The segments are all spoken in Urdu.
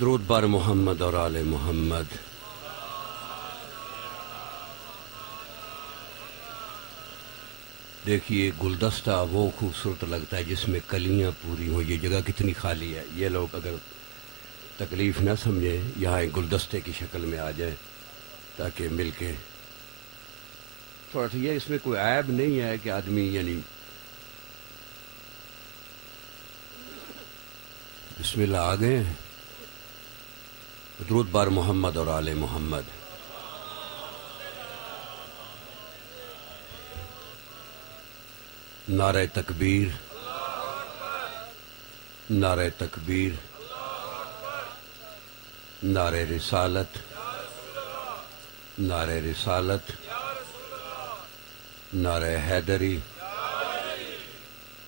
درود بر محمد اور آل محمد۔ دیکھیے گلدستہ وہ خوبصورت لگتا ہے جس میں کلیاں پوری ہوں۔ یہ جگہ کتنی خالی ہے، یہ لوگ اگر تکلیف نہ سمجھیں یہاں ایک گلدستے کی شکل میں آ جائیں تاکہ مل کے تھوڑا سا، یہ اس میں کوئی عیب نہیں ہے کہ آدمی یعنی بسم اللہ آ گئے ہیں۔ درود بر محمد اور آل محمد۔ نعرہ تکبیر، نعرہ تکبیر، نعرہ رسالت، نعرہ رسالت، نعرہ حیدری،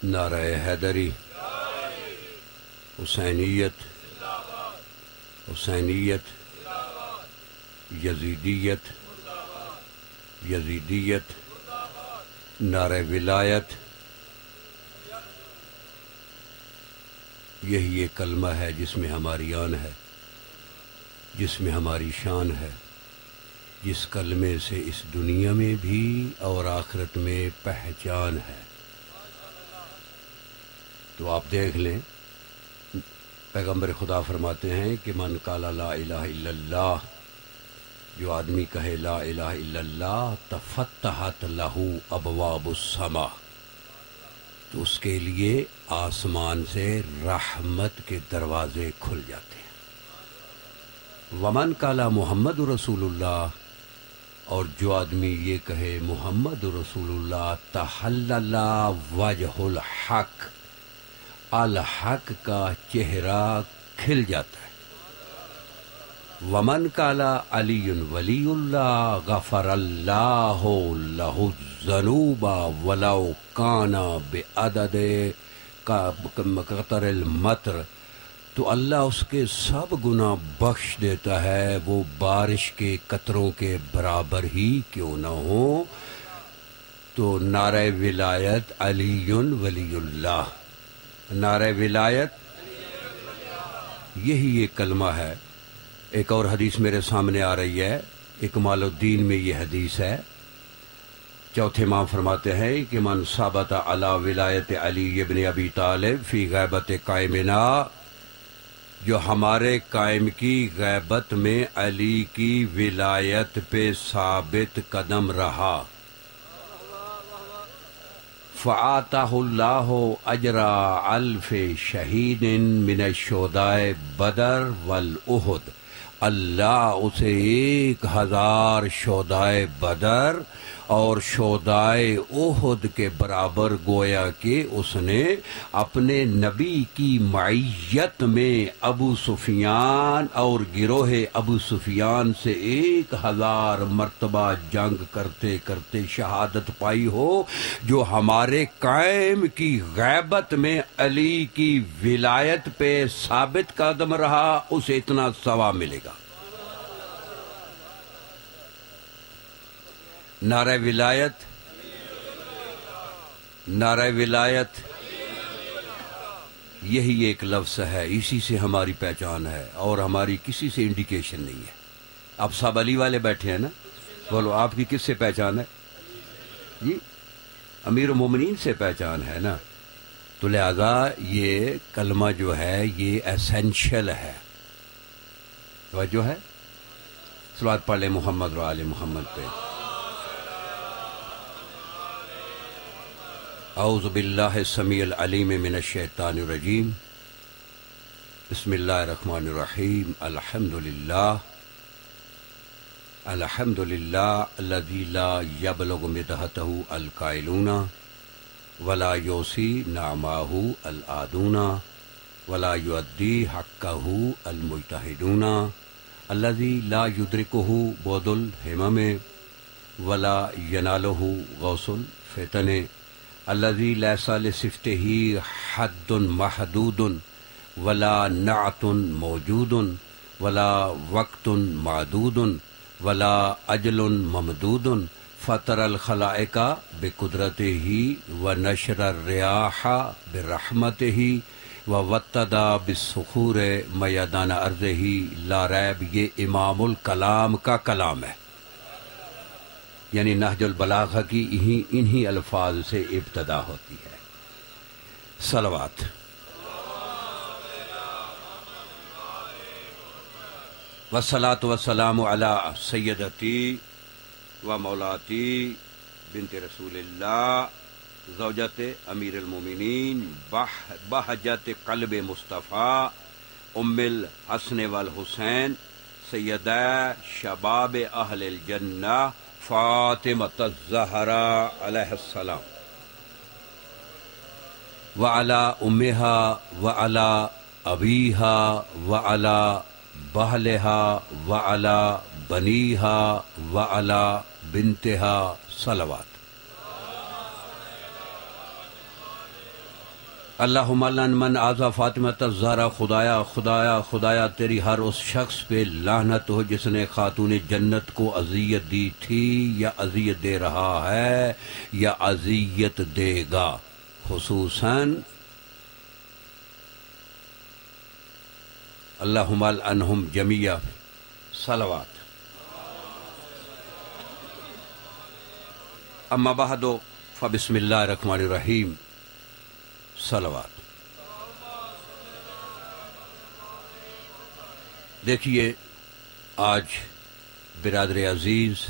نعرہ حیدری، حسینیت، حسینیت، یزیدیت، یزیدیت، نعرہ ولایت۔ یہی ایک کلمہ ہے جس میں ہماری آن ہے، جس میں ہماری شان ہے، جس کلمے سے اس دنیا میں بھی اور آخرت میں پہچان ہے۔ تو آپ دیکھ لیں، پیغمبر خدا فرماتے ہیں کہ من قال لا الہ الا اللہ، جو آدمی کہے لا الہ الا اللہ تفتحت لہ ابواب السماء، تو اس کے لیے آسمان سے رحمت کے دروازے کھل جاتے ہیں۔ ومن قال محمد رسول اللہ، اور جو آدمی یہ کہے محمد رسول اللہ تحلل وجہ الحق، الحق کا چہرہ کھل جاتا ہے۔ ومن قال علی ولی اللہ غفر اللہ لہ الذنوب ولو کان بعدد قطر المطر، تو اللہ اس کے سب گناہ بخش دیتا ہے، وہ بارش کے قطروں کے برابر ہی کیوں نہ ہو۔ تو نعرہ ولایت علی ولی اللہ، نعرہ ولایت یہی ایک کلمہ ہے۔ ایک اور حدیث میرے سامنے آ رہی ہے، اکمال الدین میں یہ حدیث ہے۔ چوتھے امام فرماتے ہیں کہ من ثبت علی ولایت علی ابن ابی طالب فی غیبت قائمنا، جو ہمارے قائم کی غیبت میں علی کی ولایت پہ ثابت قدم رہا، فآتاہ اللہ اجر الف شہید من الشہداء بدر والاحد، اللہ اسے 1000 شہدائے بدر اور شہدائے احد کے برابر گویا کہ اس نے اپنے نبی کی معیت میں ابو سفیان اور گروہ ابو سفیان سے 1000 مرتبہ جنگ کرتے کرتے شہادت پائی ہو۔ جو ہمارے قائم کی غیبت میں علی کی ولایت پہ ثابت قدم رہا، اسے اتنا ثواب ملے گا۔ نعرہ ولایت، نعرہ ولایت، یہی ایک لفظ ہے، اسی سے ہماری پہچان ہے اور ہماری کسی سے انڈیکیشن نہیں ہے۔ اب سب علی والے بیٹھے ہیں نا، بولو آپ کی کس سے پہچان ہے؟ جی امیر المومنین سے پہچان ہے نا۔ تو لہذا یہ کلمہ جو ہے یہ ایسینشل ہے۔ توجہ ہے؟ صلوات پڑھ لیں محمد و آل محمد پہ۔ اعوذ باللہ السمیع العلیم من الشیطان الرجیم، بسم اللہ الرحمن الرحیم، الحمدللہ، الحمدللہ الذی لا یبلغ مدحتہ القائلون ولا یوصی نعماہ العادون ولا یؤدی حقہ المجتہدون، الذی لا یدرکہ بعد الہمم ولا ینالہ غوث الفتن، الذی لیس لصفتہ حد محدود ولا نعت موجود ولا وقت معدود ولا اجل ممدود، فطر الخلائق بقدرتہ ونشر الریاح برحمتہ و وتدا بالصخور میدان ارضہ لا ریب، یہ امام الکلام کا کلام ہے، یعنی نہج البلاغہ کی انہی الفاظ سے ابتدا ہوتی ہے۔ صلوات۔ والصلاۃ والسلام علی سیدتی و مولاتی بنت رسول اللہ زوجت امیر المومنین بہجت قلب مصطفیٰ ام الحسن والحسین سیدہ شباب اہل الجنہ فاطمۃ الزہرا علیہ السلام وعلی امہا وعلی ابیہا وعلی بہلہا وعلی بنیہا وعلی بنتہا صلوات۔ اللہم لعن من آذی فاطمہ الزہرا، خدایا خدایا خدایا تیری ہر اس شخص پہ لعنت ہو جس نے خاتون جنت کو اذیت دی تھی یا اذیت دے رہا ہے یا اذیت دے گا، خصوصاً اللہم لعنہم جمیعا صلوات۔ اما بعد فبسم اللہ الرحمن الرحیم صلوات۔ دیکھیے، آج برادر عزیز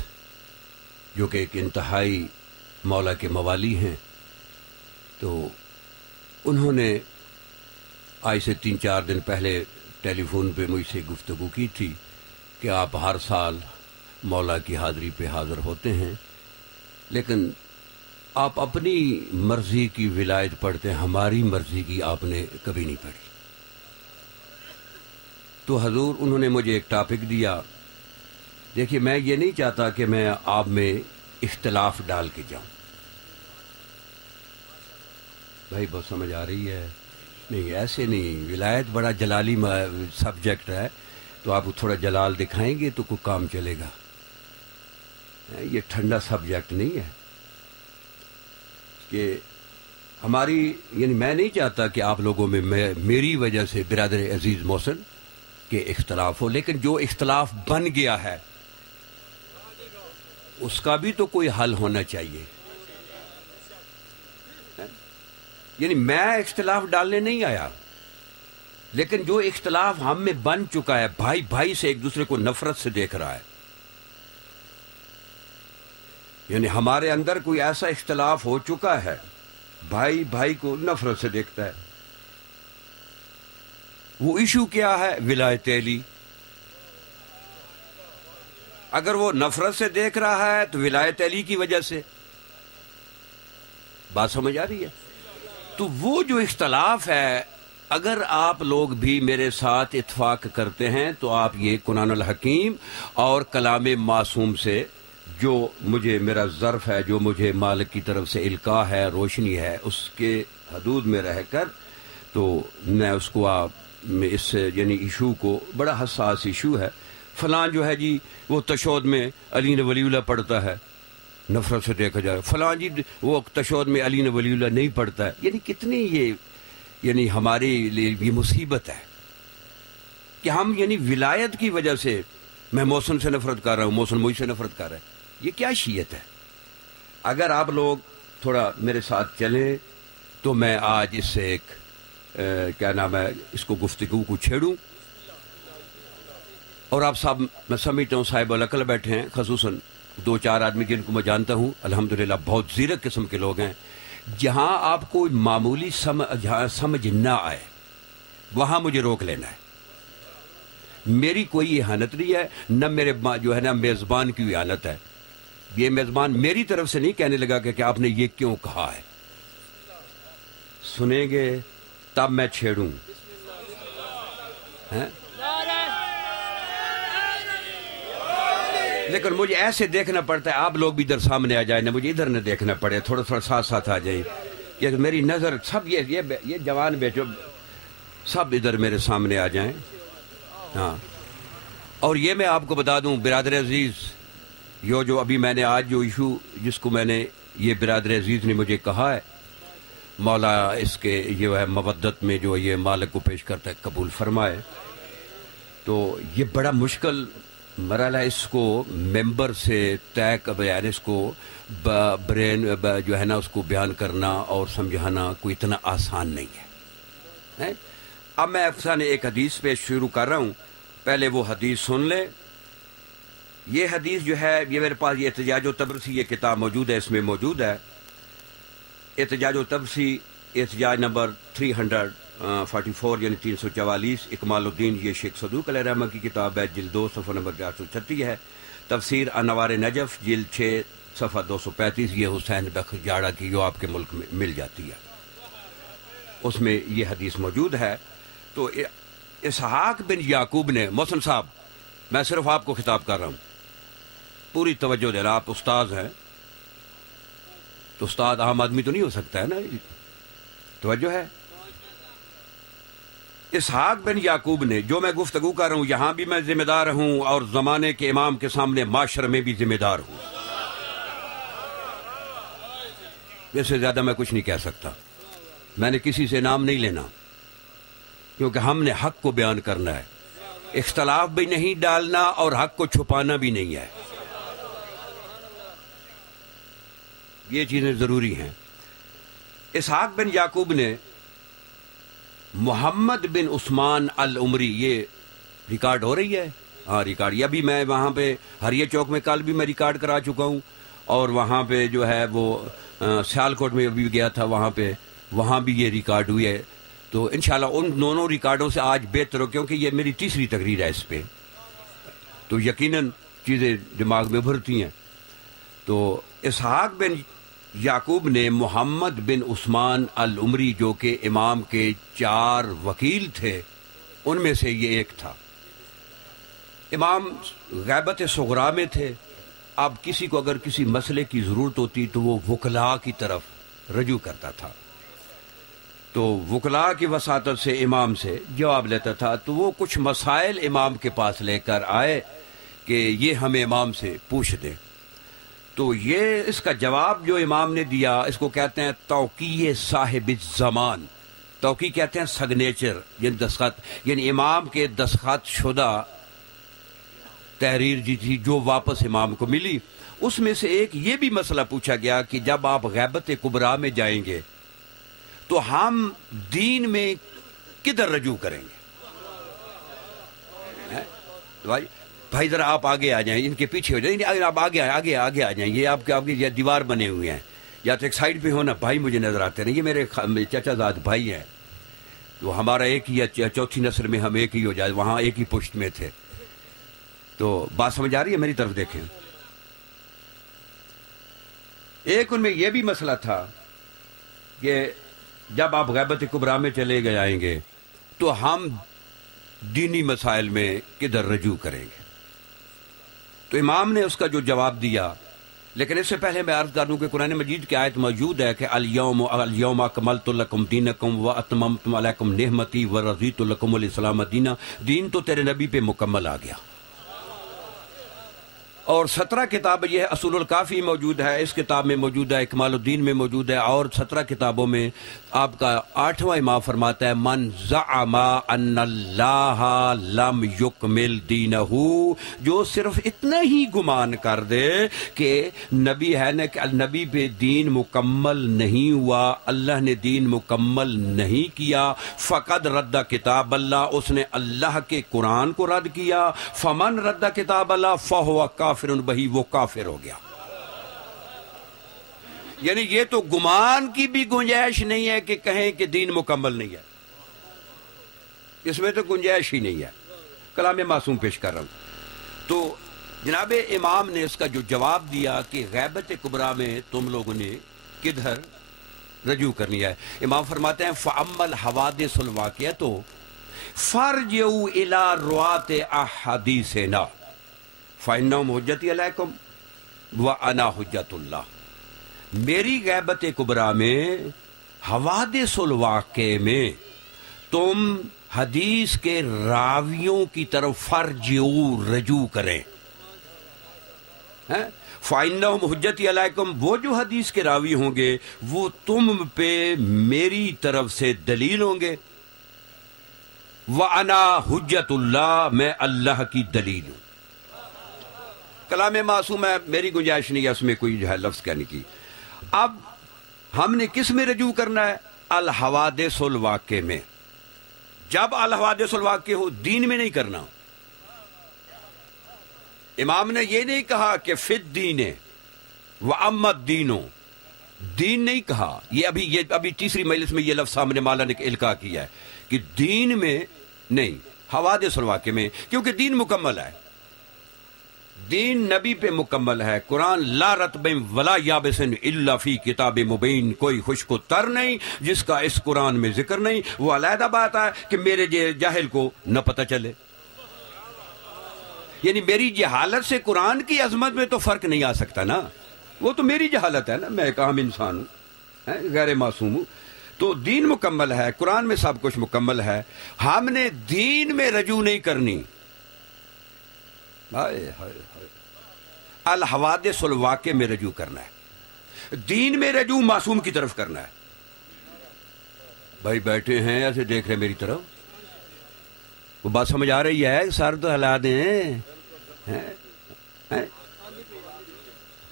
جو کہ ایک انتہائی مولا کے موالی ہیں، تو انہوں نے آج سے 3-4 دن پہلے ٹیلی فون پہ مجھ سے گفتگو کی تھی کہ آپ ہر سال مولا کی حاضری پہ حاضر ہوتے ہیں، لیکن آپ اپنی مرضی کی ولایت پڑھتے ہیں، ہماری مرضی کی آپ نے کبھی نہیں پڑھی۔ تو حضور انہوں نے مجھے ایک ٹاپک دیا۔ دیکھیے، میں یہ نہیں چاہتا کہ میں آپ میں اختلاف ڈال کے جاؤں، بھائی بہت سمجھ آ رہی ہے؟ نہیں، ایسے نہیں، ولایت بڑا جلالی سبجیکٹ ہے، تو آپ تھوڑا جلال دکھائیں گے تو کوئی کام چلے گا، یہ ٹھنڈا سبجیکٹ نہیں ہے کہ ہماری، یعنی میں نہیں چاہتا کہ آپ لوگوں میں میری وجہ سے برادر عزیز محسن کے اختلاف ہو، لیکن جو اختلاف بن گیا ہے اس کا بھی تو کوئی حل ہونا چاہیے۔ یعنی میں اختلاف ڈالنے نہیں آیا، لیکن جو اختلاف ہم میں بن چکا ہے، بھائی بھائی سے ایک دوسرے کو نفرت سے دیکھ رہا ہے، یعنی ہمارے اندر کوئی ایسا اختلاف ہو چکا ہے، بھائی بھائی کو نفرت سے دیکھتا ہے۔ وہ ایشو کیا ہے؟ ولایت علی۔ اگر وہ نفرت سے دیکھ رہا ہے تو ولایت علی کی وجہ سے، بات سمجھ آ رہی ہے؟ تو وہ جو اختلاف ہے، اگر آپ لوگ بھی میرے ساتھ اتفاق کرتے ہیں تو آپ یہ قرآن الحکیم اور کلام معصوم سے جو مجھے میرا ظرف ہے، جو مجھے مالک کی طرف سے القاء ہے، روشنی ہے، اس کے حدود میں رہ کر تو میں اس کو اس یعنی ایشو کو، بڑا حساس ایشو ہے، فلاں جو ہے جی وہ تشہد میں علی نے ولی اللہ پڑھتا ہے، نفرت سے دیکھا جائے، فلاں جی وہ تشہد میں علی نے ولی اللہ نہیں پڑھتا ہے، یعنی کتنی یعنی ہمارے لیے یہ مصیبت ہے کہ ہم یعنی ولایت کی وجہ سے، میں محسن سے نفرت کر رہا ہوں، محسن مجھ سے نفرت کر رہا ہے، یہ کیا شیعت ہے؟ اگر آپ لوگ تھوڑا میرے ساتھ چلیں تو میں آج اس سے ایک کیا نام ہے، اس کو گفتگو کو چھیڑوں، اور آپ صاحب میں سمجھتا ہوں صاحب العقل بیٹھے ہیں، خصوصاً 2-4 آدمی جن کو میں جانتا ہوں الحمدللہ بہت زیرک قسم کے لوگ ہیں، جہاں آپ کو معمولی سمجھ نہ آئے وہاں مجھے روک لینا ہے۔ میری کوئی اہانت نہیں ہے، نہ میرے جو ہے نا میزبان کی اہانت ہے، یہ میزبان میری طرف سے نہیں کہنے لگا کہ آپ نے یہ کیوں کہا ہے، سنیں گے تب میں چھیڑوں۔ لیکن مجھے ایسے دیکھنا پڑتا ہے، آپ لوگ بھی ادھر سامنے آ جائیں، نہ مجھے ادھر نہ دیکھنا پڑے، تھوڑا تھوڑا ساتھ ساتھ آ جائیں، کہ میری نظر سب یہ جوان بیٹھو سب ادھر میرے سامنے آ جائیں۔ ہاں، اور یہ میں آپ کو بتا دوں برادر عزیز، جو ابھی میں نے آج جو ایشو جس کو میں نے یہ برادر عزیز نے مجھے کہا ہے، مولا اس کے یہ ہے مودت میں جو یہ مالک کو پیش کرتا ہے قبول فرمائے۔ تو یہ بڑا مشکل مرحلہ، اس کو ممبر سے طے یعنی اس کو برین جو ہے نا اس کو بیان کرنا اور سمجھانا کوئی اتنا آسان نہیں ہے۔ اب میں افسانے ایک حدیث پہ شروع کر رہا ہوں، پہلے وہ حدیث سن لیں۔ یہ حدیث جو ہے یہ میرے پاس یہ احتجاج و تبرسی یہ کتاب موجود ہے، اس میں موجود ہے احتجاج و تبرسی، احتجاج نمبر 344 یعنی 344، اکمال الدین یہ شیخ صدوق علیہ رحمہ کی کتاب ہے، جلد 2 صفحہ نمبر 436 ہے۔ تفسیر انوار نجف جلد 6 صفحہ 235، یہ حسین بخش جاڑا کی جو آپ کے ملک میں مل جاتی ہے، اس میں یہ حدیث موجود ہے۔ تو اسحاق بن یعقوب نے، محسن صاحب میں صرف آپ کو خطاب کر رہا ہوں، پوری توجہ دینا، آپ استاد ہیں تو استاد عام آدمی تو نہیں ہو سکتا ہے نا، توجہ ہے۔ اسحاق بن یعقوب نے، جو میں گفتگو کر رہا ہوں یہاں بھی میں ذمہ دار ہوں اور زمانے کے امام کے سامنے معاشر میں بھی ذمہ دار ہوں، اس سے زیادہ میں کچھ نہیں کہہ سکتا۔ میں نے کسی سے نام نہیں لینا، کیونکہ ہم نے حق کو بیان کرنا ہے، اختلاف بھی نہیں ڈالنا اور حق کو چھپانا بھی نہیں ہے، یہ چیزیں ضروری ہیں۔ اسحاق بن یعقوب نے محمد بن عثمان العمری، یہ ریکارڈ ہو رہی ہے؟ ہاں ریکارڈ، یہ ابھی میں وہاں پہ ہریہ چوک میں کل بھی میں ریکارڈ کرا چکا ہوں، اور وہاں پہ جو ہے وہ سیالکوٹ میں ابھی گیا تھا، وہاں بھی یہ ریکارڈ ہوئی ہے۔ تو انشاءاللہ ان دونوں ریکارڈوں سے آج بہتر ہو، کیونکہ یہ میری تیسری تقریر ہے اس پہ، تو یقیناً چیزیں دماغ میں ابھرتی ہیں۔ تو اسحاق بن یعقوب نے محمد بن عثمان العمری، جو کہ امام کے 4 وکیل تھے، ان میں سے یہ ایک تھا۔ امام غیبت صغرا میں تھے۔ اب کسی کو اگر کسی مسئلے کی ضرورت ہوتی تو وہ وکلاء کی طرف رجوع کرتا تھا، تو وکلاء کی وساطت سے امام سے جواب لیتا تھا۔ تو وہ کچھ مسائل امام کے پاس لے کر آئے کہ یہ ہمیں امام سے پوچھ دیں۔ تو یہ اس کا جواب جو امام نے دیا، اس کو کہتے ہیں توقیع صاحب الزمان۔ توقیع کہتے ہیں سگنیچر، یعنی دستخط، یعنی امام کے دستخط شدہ تحریر تھی جو واپس امام کو ملی۔ اس میں سے ایک یہ بھی مسئلہ پوچھا گیا کہ جب آپ غیبت کبریٰ میں جائیں گے تو ہم دین میں کدھر رجوع کریں گے؟ بھائی ذرا آپ آگے آ جائیں، ان کے پیچھے ہو جائیں، آپ آگے آ جائیں، یہ آپ کے دیوار بنے ہوئے ہیں، یا تو ایک سائڈ پہ ہونا، بھائی مجھے نظر آتے ہیں، یہ میرے چچا زاد بھائی ہیں، تو ہمارا ایک ہی ہے، چوتھی نسل میں ہم ایک ہی ہو جائے، وہاں ایک ہی پشت میں تھے۔ تو بات سمجھ آ رہی ہے؟ میری طرف دیکھیں۔ ایک ان میں یہ بھی مسئلہ تھا کہ جب آپ غیبت کبریٰ میں چلے جائیں گے تو ہم دینی مسائل میں کدھر رجوع کریں گے؟ تو امام نے اس کا جو جواب دیا، لیکن اس سے پہلے میں عرض کر دوں کہ قرآن مجید کی آیت موجود ہے کہ الیوم اکملت لکم دینکم واتممت علیکم نعمتی ورضیت لکم الاسلام دینا۔ دین تو تیرے نبی پہ مکمل آ گیا، اور 17 کتاب یہ اصول الکافی موجود ہے، اس کتاب میں موجود ہے، اکمال الدین میں موجود ہے، اور 17 کتابوں میں آپ کا 8واں امام فرماتا ہے من زعم ان اللہ لم یکمل دینہ، جو صرف اتنا ہی گمان کر دے کہ نبی ہے نا کہ نبی پہ دین مکمل نہیں ہوا، اللہ نے دین مکمل نہیں کیا، فقد رد کتاب اللہ، اس نے اللہ کے قرآن کو رد کیا، فمن رد کتاب اللہ فہو کافر بہی، وہ کافر ہو گیا۔ یعنی یہ تو گمان کی بھی گنجائش نہیں ہے کہ کہیں کہ دین مکمل نہیں ہے، اس میں تو گنجائش ہی نہیں ہے۔ کلام معصوم پیش کر رہا ہوں۔ تو جناب امام نے اس کا جو جواب دیا کہ غیبت کبریٰ میں تم لوگوں نے کدھر رجوع کرنی ہے، امام فرماتے ہیں فَأَمَّا الْحَوَادِثُ الْوَاقِعَةُ فَارْجِعُوا إِلَىٰ رُوَاةِ أَحَادِيثِنَا فَإِنَّهُمْ حُجَّتِي عَلَيْكُمْ وَأَنَا حُجَّةُ اللَّهِ۔ میری غیبت کبریٰ میں، حوادث الواقع میں، تم حدیث کے راویوں کی طرف فرجعوا رجوع کریں، فَإِنَّهُمْ حُجَّتِي عَلَيْكُمْ، وہ جو حدیث کے راوی ہوں گے وہ تم پہ میری طرف سے دلیل ہوں گے. وَأَنَا حُجَّةُ اللَّهِ، میں اللہ کی دلیل ہوں. کلام معصوم ہے، میری گنجائش نہیں ہے اس میں کوئی جو ہے لفظ کہنے کی. اب ہم نے کس میں رجوع کرنا ہے؟ الحوادث الواقع میں. جب الحوادث الواقع ہو، دین میں نہیں کرنا. امام نے یہ نہیں کہا کہ فی الدین وَأَمَّا الدِّینُ، دین نہیں کہا. یہ ابھی تیسری مجلس میں یہ لفظ سامنے مولا نے القاء کیا ہے کہ دین میں نہیں، حوادث الواقع میں، کیونکہ دین مکمل ہے. دین نبی پہ مکمل ہے. قرآن لا رطب ولا یابس الا فی کتاب مبین، کوئی خشک و تر نہیں جس کا اس قرآن میں ذکر نہیں. وہ علیحدہ بات ہے کہ میرے جاہل کو نہ پتہ چلے. یعنی میری جہالت سے قرآن کی عظمت میں تو فرق نہیں آ سکتا نا. وہ تو میری جہالت ہے نا، میں ایک عام انسان ہوں، غیر معصوم ہوں. تو دین مکمل ہے، قرآن میں سب کچھ مکمل ہے. ہم نے دین میں رجوع نہیں کرنی. الحوادث الواقع میں رجوع کرنا ہے. دین میں رجوع معصوم کی طرف کرنا ہے. بھائی بیٹھے ہیں ایسے دیکھ رہے میری طرف، وہ بات سمجھ آ رہی ہے؟ سر تو ہلا دیں.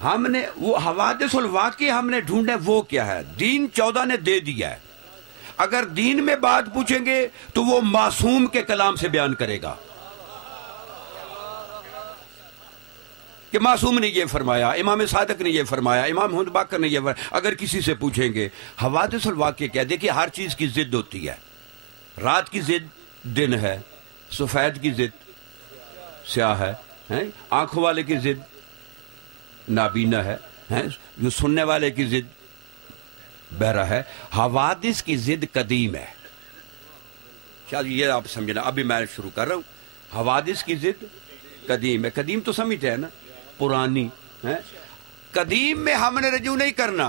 ہم نے وہ حوادث الواقع ہم نے ڈھونڈے، وہ کیا ہے؟ دین 14 نے دے دیا ہے. اگر دین میں بات پوچھیں گے تو وہ معصوم کے کلام سے بیان کرے گا کہ معصوم نے یہ فرمایا، امام صادق نے یہ فرمایا، امام حمد باقر نے یہ فرمایا. اگر کسی سے پوچھیں گے حوادث الواقع کیا، دیکھیے ہر چیز کی ضد ہوتی ہے. رات کی ضد دن ہے، سفید کی ضد سیاہ ہے، آنکھوں والے کی ضد نابینا ہے، جو سننے والے کی ضد بہرا ہے. حوادث کی ضد قدیم ہے. شاید یہ آپ سمجھنا، ابھی میں شروع کر رہا ہوں. حوادث کی ضد قدیم ہے. قدیم تو سمجھتے ہیں نا، پرانی ہے. قدیم میں ہم نے رجوع نہیں کرنا.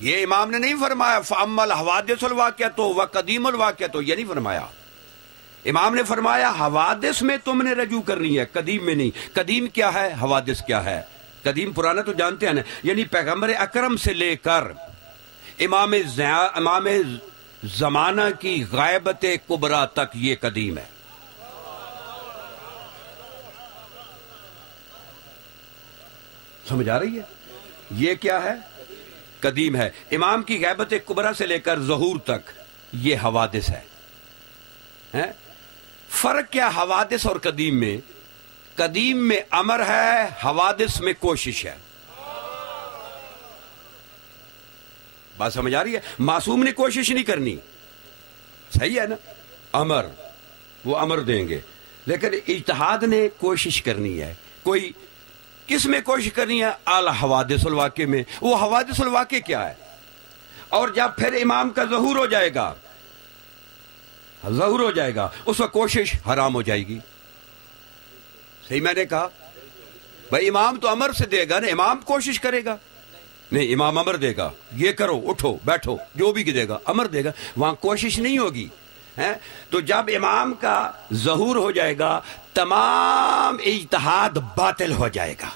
یہ امام نے نہیں فرمایا فَأَمَّا الْحَوَادِثُ الْوَاقِعَةُ وَقَدِيمُ الْوَاقِعَةُ، یہ نہیں فرمایا. امام نے فرمایا حوادث میں تم نے رجوع کرنی ہے، قدیم میں نہیں. قدیم کیا ہے، حوادث کیا ہے؟ قدیم پرانا تو جانتے ہیں نا، یعنی پیغمبر اکرم سے لے کر امام زمانہ کی غیبت کبریٰ تک یہ قدیم ہے. سمجھ آ رہی ہے؟ یہ کیا ہے؟ قدیم ہے. امام کی غیبت کبریٰ سے لے کر ظہور تک یہ حوادث ہے. فرق کیا حوادث اور قدیم میں؟ قدیم میں امر ہے، حوادث میں کوشش ہے. بات سمجھ آ رہی ہے؟ معصوم نے کوشش نہیں کرنی، صحیح ہے نا. امر، وہ امر دیں گے، لیکن اجتہاد نے کوشش کرنی ہے. کوئی کس میں کوشش کرنی ہے؟ الحوادث الواقع میں. وہ حوادث الواقع کیا ہے؟ اور جب پھر امام کا ظہور ہو جائے گا، اس وقت کوشش حرام ہو جائے گی. صحیح میں نے کہا؟ بھائی امام تو امر سے دے گا نا، امام کوشش کرے گا نہیں. امام امر دے گا، یہ کرو، اٹھو، بیٹھو، جو بھی دے گا امر دے گا، وہاں کوشش نہیں ہوگی. تو جب امام کا ظہور ہو جائے گا تمام اجتہاد باطل ہو جائے گا.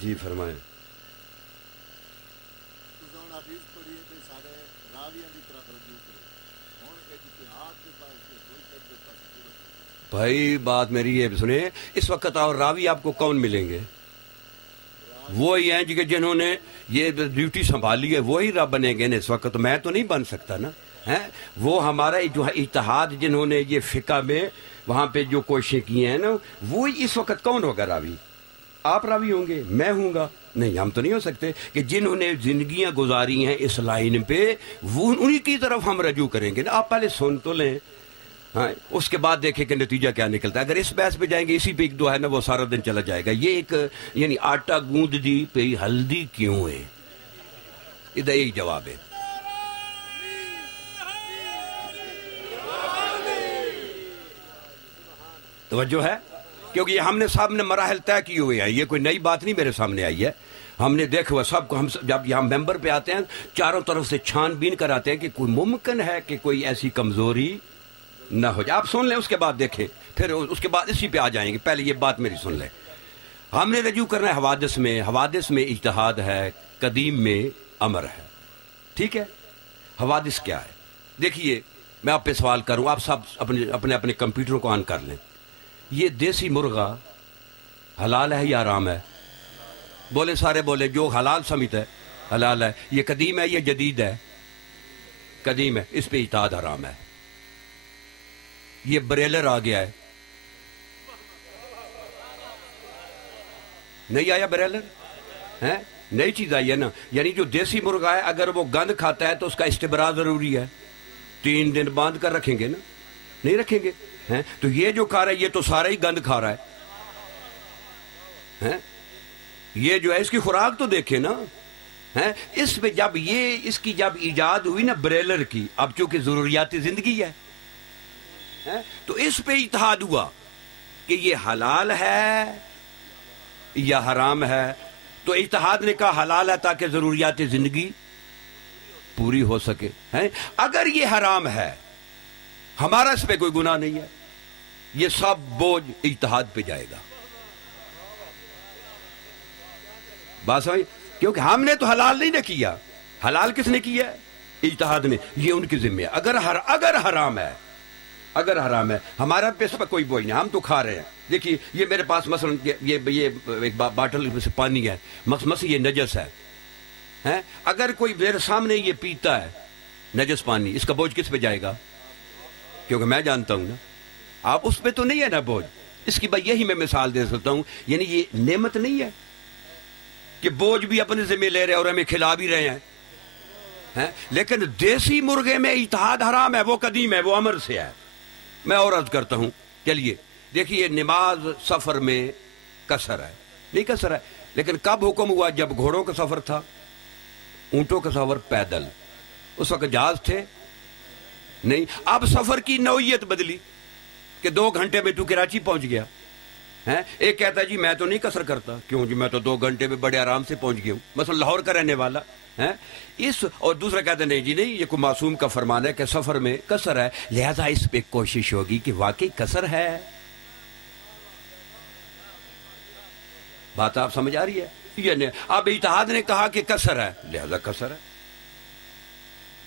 جی فرمائیں. بھائی بات میری یہ سنیں، اس وقت اور راوی آپ کو کون ملیں گے؟ وہی ہیں کہ جنہوں نے یہ ڈیوٹی سنبھالی ہے، وہی رب بنیں گے. اس وقت میں تو نہیں بن سکتا نا. وہ ہمارا جو اتحاد جنہوں نے یہ فقہ میں وہاں پہ جو کوششیں کی ہیں نا، وہی اس وقت کون ہوگا راوی؟ آپ راوی ہوں گے، میں ہوں گا؟ نہیں، ہم تو نہیں ہو سکتے. کہ جنہوں نے زندگیاں گزاری ہیں اس لائن پہ، وہ انہی کی طرف ہم رجوع کریں گے نا. آپ پہلے سن تو لیں، اس کے بعد دیکھیں کہ نتیجہ کیا نکلتا ہے. اگر اس بحث پہ جائیں گے، اسی پہ ایک دو ہے نا، وہ سارا دن چلا جائے گا. یہ ایک یعنی آٹا گوند دی پہ ہلدی کیوں ہے، ادھر ایک جواب ہے. توجہ ہے؟ کیونکہ یہ ہم نے سب نے مراحل طے کیے ہوئے ہیں. یہ کوئی نئی بات نہیں میرے سامنے آئی ہے. ہم نے دیکھا ہوا سب کو. ہم جب یہاں ممبر پہ آتے ہیں چاروں طرف سے چھان بین کر آتے ہیں کہ کوئی ممکن ہے کہ کوئی ایسی کمزوری نہ ہو جائے. آپ سن لیں، اس کے بعد دیکھیں پھر اس کے بعد اسی پہ آ جائیں گے. پہلے یہ بات میری سن لیں. ہم نے رجوع کرنا ہے حوادث میں اجتہاد ہے, قدیم میں امر ہے. ٹھیک ہے, حوادث کیا ہے؟ دیکھیے میں آپ پہ سوال کروں, آپ سب اپنے کمپیوٹروں کو آن کر لیں. یہ دیسی مرغا حلال ہے یا حرام ہے؟ بولے سارے بولے. جو حلال سمجھتا ہے حلال ہے. یہ قدیم ہے یا جدید ہے؟ قدیم ہے, اس پہ اجتہاد حرام ہے. یہ بریلر آ گیا ہے, نہیں آیا بریلر ہے, نئی چیز آئی ہے نا. یعنی جو دیسی مرغا ہے اگر وہ گند کھاتا ہے تو اس کا استبراء ضروری ہے. 3 دن باندھ کر رکھیں گے نا, نہیں رکھیں گے. تو یہ جو کھا رہا ہے یہ تو سارا ہی گند کھا رہا ہے. یہ جو ہے اس کی خوراک تو دیکھیں نا. اس پہ جب اس کی جب ایجاد ہوئی نا بریلر کی, اب چونکہ ضروریات زندگی ہے تو اس پہ اجتہاد ہوا کہ یہ حلال ہے یا حرام ہے. تو اجتہاد نے کہا حلال ہے تاکہ ضروریات زندگی پوری ہو سکے. اگر یہ حرام ہے ہمارا اس پہ کوئی گناہ نہیں ہے, یہ سب بوجھ اجتہاد پہ جائے گا. بات سمجھ, کیونکہ ہم نے تو حلال نہیں نہ کیا. حلال کس نے کیا؟ اجتہاد نے. یہ ان کی ذمہ ہے. اگر حرام ہے ہمارا پہ اس پر کوئی بوجھ نہیں, ہم تو کھا رہے ہیں. دیکھیے یہ میرے پاس مثلا یہ ایک باٹل سے پانی ہے, یہ نجس ہے. اگر کوئی میرے سامنے یہ پیتا ہے نجس پانی, اس کا بوجھ کس پہ جائے گا؟ کیونکہ میں جانتا ہوں نا, آپ اس پہ تو نہیں ہے نا بوجھ. اس کی یہی میں مثال دے سکتا ہوں. یعنی یہ نعمت نہیں ہے کہ بوجھ بھی اپنے ذمہ لے رہے اور ہمیں کھلا بھی رہے ہیں. لیکن دیسی مرغے میں اجتہاد حرام ہے, وہ قدیم ہے, وہ امر سے ہے. میں اور عرض کرتا ہوں. چلیے دیکھیے نماز سفر میں قصر ہے, نہیں قصر ہے. لیکن کب حکم ہوا؟ جب گھوڑوں کا سفر تھا, اونٹوں کا سفر پیدل. اس وقت جہاز تھے نہیں. اب سفر کی نوعیت بدلی کہ 2 گھنٹے میں تو کراچی پہنچ گیا. ایک کہتا ہے جی میں تو نہیں قصر کرتا. کیوں جی, میں تو 2 گھنٹے میں بڑے آرام سے پہنچ گیا ہوں, مثلا لاہور کا رہنے والا. اور دوسرا کہتا ہے نہیں جی نہیں, یہ کوئی معصوم کا فرمان ہے کہ سفر میں قصر ہے, لہذا اس پہ کوشش ہوگی کہ واقعی قصر ہے. بات آپ سمجھ آ رہی ہے؟ یعنی اب اجتہاد نے کہا کہ قصر ہے, لہذا قصر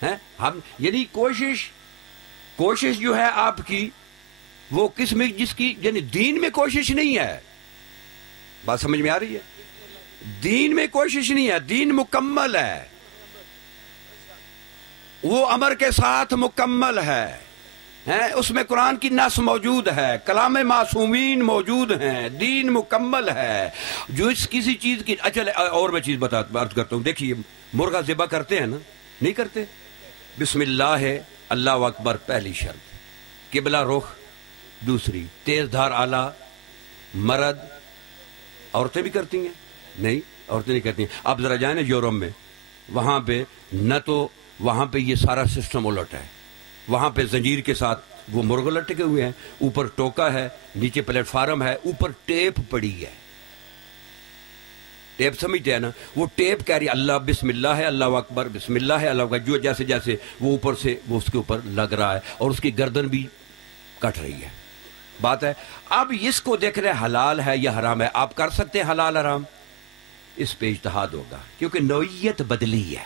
ہے. ہم یعنی کوشش جو ہے آپ کی وہ کس میں, جس کی یعنی دین میں کوشش نہیں ہے. بات سمجھ میں آ رہی ہے؟ دین میں کوشش نہیں ہے, دین مکمل ہے, وہ امر کے ساتھ مکمل ہے. اس میں قرآن کی نص موجود ہے, کلام معصومین موجود ہیں, دین مکمل ہے. جو اس کسی چیز کی اور میں چیز عرض کرتا ہوں. دیکھیے مرغا ذبح کرتے ہیں نا, نہیں کرتے؟ بسم اللہ ہے, اللہ اکبر پہلی شرط, قبلہ رخ دوسری, تیز دھار آلہ. مرد عورتیں بھی کرتی ہیں؟ نہیں, عورتیں نہیں کرتی ہیں. آپ ذرا جائیں نا یورپ میں, وہاں پہ نہ تو وہاں پہ یہ سارا سسٹم الٹ ہے. وہاں پہ زنجیر کے ساتھ وہ مرغ لٹکے ہوئے ہیں, اوپر ٹوکا ہے, نیچے پلیٹ فارم ہے, اوپر ٹیپ پڑی ہے. ٹیپ سمجھتے ہیں نا, وہ ٹیپ کہہ رہی ہے اللہ بسم اللہ ہے اللہ اکبر, بسم اللہ ہے اللہ اکبر. جو جیسے جیسے وہ اوپر سے وہ اس کے اوپر لگ رہا ہے, اور اس کی گردن بھی کٹ رہی ہے. بات ہے اب اس کو دیکھ رہے حلال ہے یا حرام ہے. آپ کر سکتے ہیں حلال حرام, اس پہ اجتہاد ہوگا کیونکہ نوعیت بدلی ہے.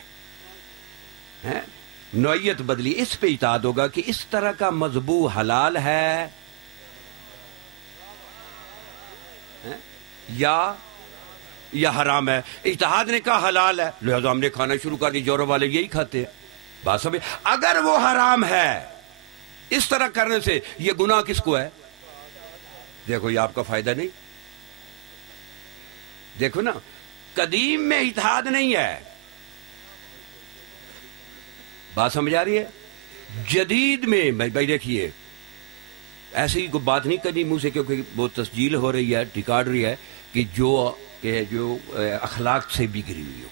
نوعیت بدلی, اس پہ اجتہاد ہوگا کہ اس طرح کا مذبوح حلال ہے یا حرام ہے. اجتہاد نے کہا حلال ہے, لہذا ہم نے کھانا شروع کر دی. یورپ والے یہی کھاتے ہیں. بات سمجھ, اگر وہ حرام ہے اس طرح کرنے سے, یہ گناہ کس کو ہے؟ دیکھو یہ آپ کا فائدہ نہیں. دیکھو نا, قدیم میں اجتہاد نہیں ہے. بات سمجھ آ رہی ہے؟ جدید میں بھائی دیکھیے ایسی کوئی بات نہیں کرنی منہ سے, کیونکہ وہ تسجیل ہو رہی ہے, ریکارڈ رہی ہے کہ جو اخلاق سے بگڑی ہوئی ہو.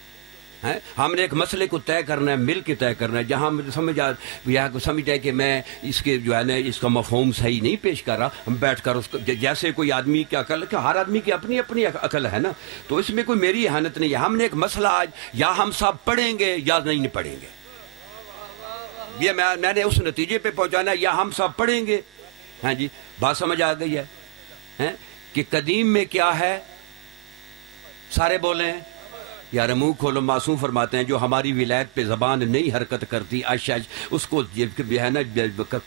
ہم نے ایک مسئلے کو طے کرنا ہے, مل کے طے کرنا ہے. جہاں سمجھتا ہے کہ میں اس کے جو ہے نا اس کا مفہوم صحیح نہیں پیش کر رہا, ہم بیٹھ کر اس کو جیسے کوئی آدمی کی عقل, کہ ہر آدمی کی اپنی اپنی عقل ہے نا, تو اس میں کوئی میری اہانت نہیں ہے. ہم نے ایک مسئلہ آج یا ہم سب پڑھیں گے یا نہیں پڑھیں گے. یہ میں نے اس نتیجے پہ پہنچانا ہے, یا ہم سب پڑھیں گے, ہاں جی, بات سمجھ آ گئی ہے کہ قدیم میں کیا ہے؟ سارے بولیں یار منہ کھولو. معصوم فرماتے ہیں جو ہماری ولایت پہ زبان نہیں حرکت کرتی اش اس کو ہے نا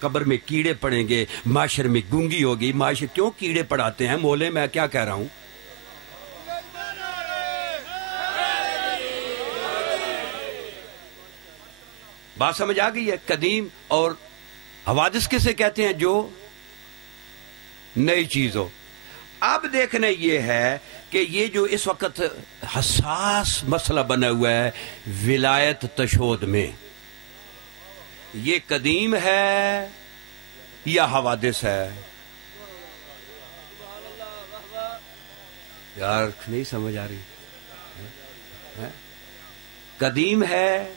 قبر میں کیڑے پڑیں گے، معاشر میں گونگی ہوگی. معاشر کیوں کیڑے پڑاتے ہیں مولے؟ میں کیا کہہ رہا ہوں؟ بات سمجھ آ گئی ہے؟ قدیم اور حوادث کسے کہتے ہیں؟ جو نئی چیز ہو. اب دیکھنا یہ ہے کہ یہ جو اس وقت حساس مسئلہ بنا ہوا ہے ولایت تشہد میں، یہ قدیم ہے یا حوادث ہے؟ یار نہیں سمجھ آ رہی. قدیم ہے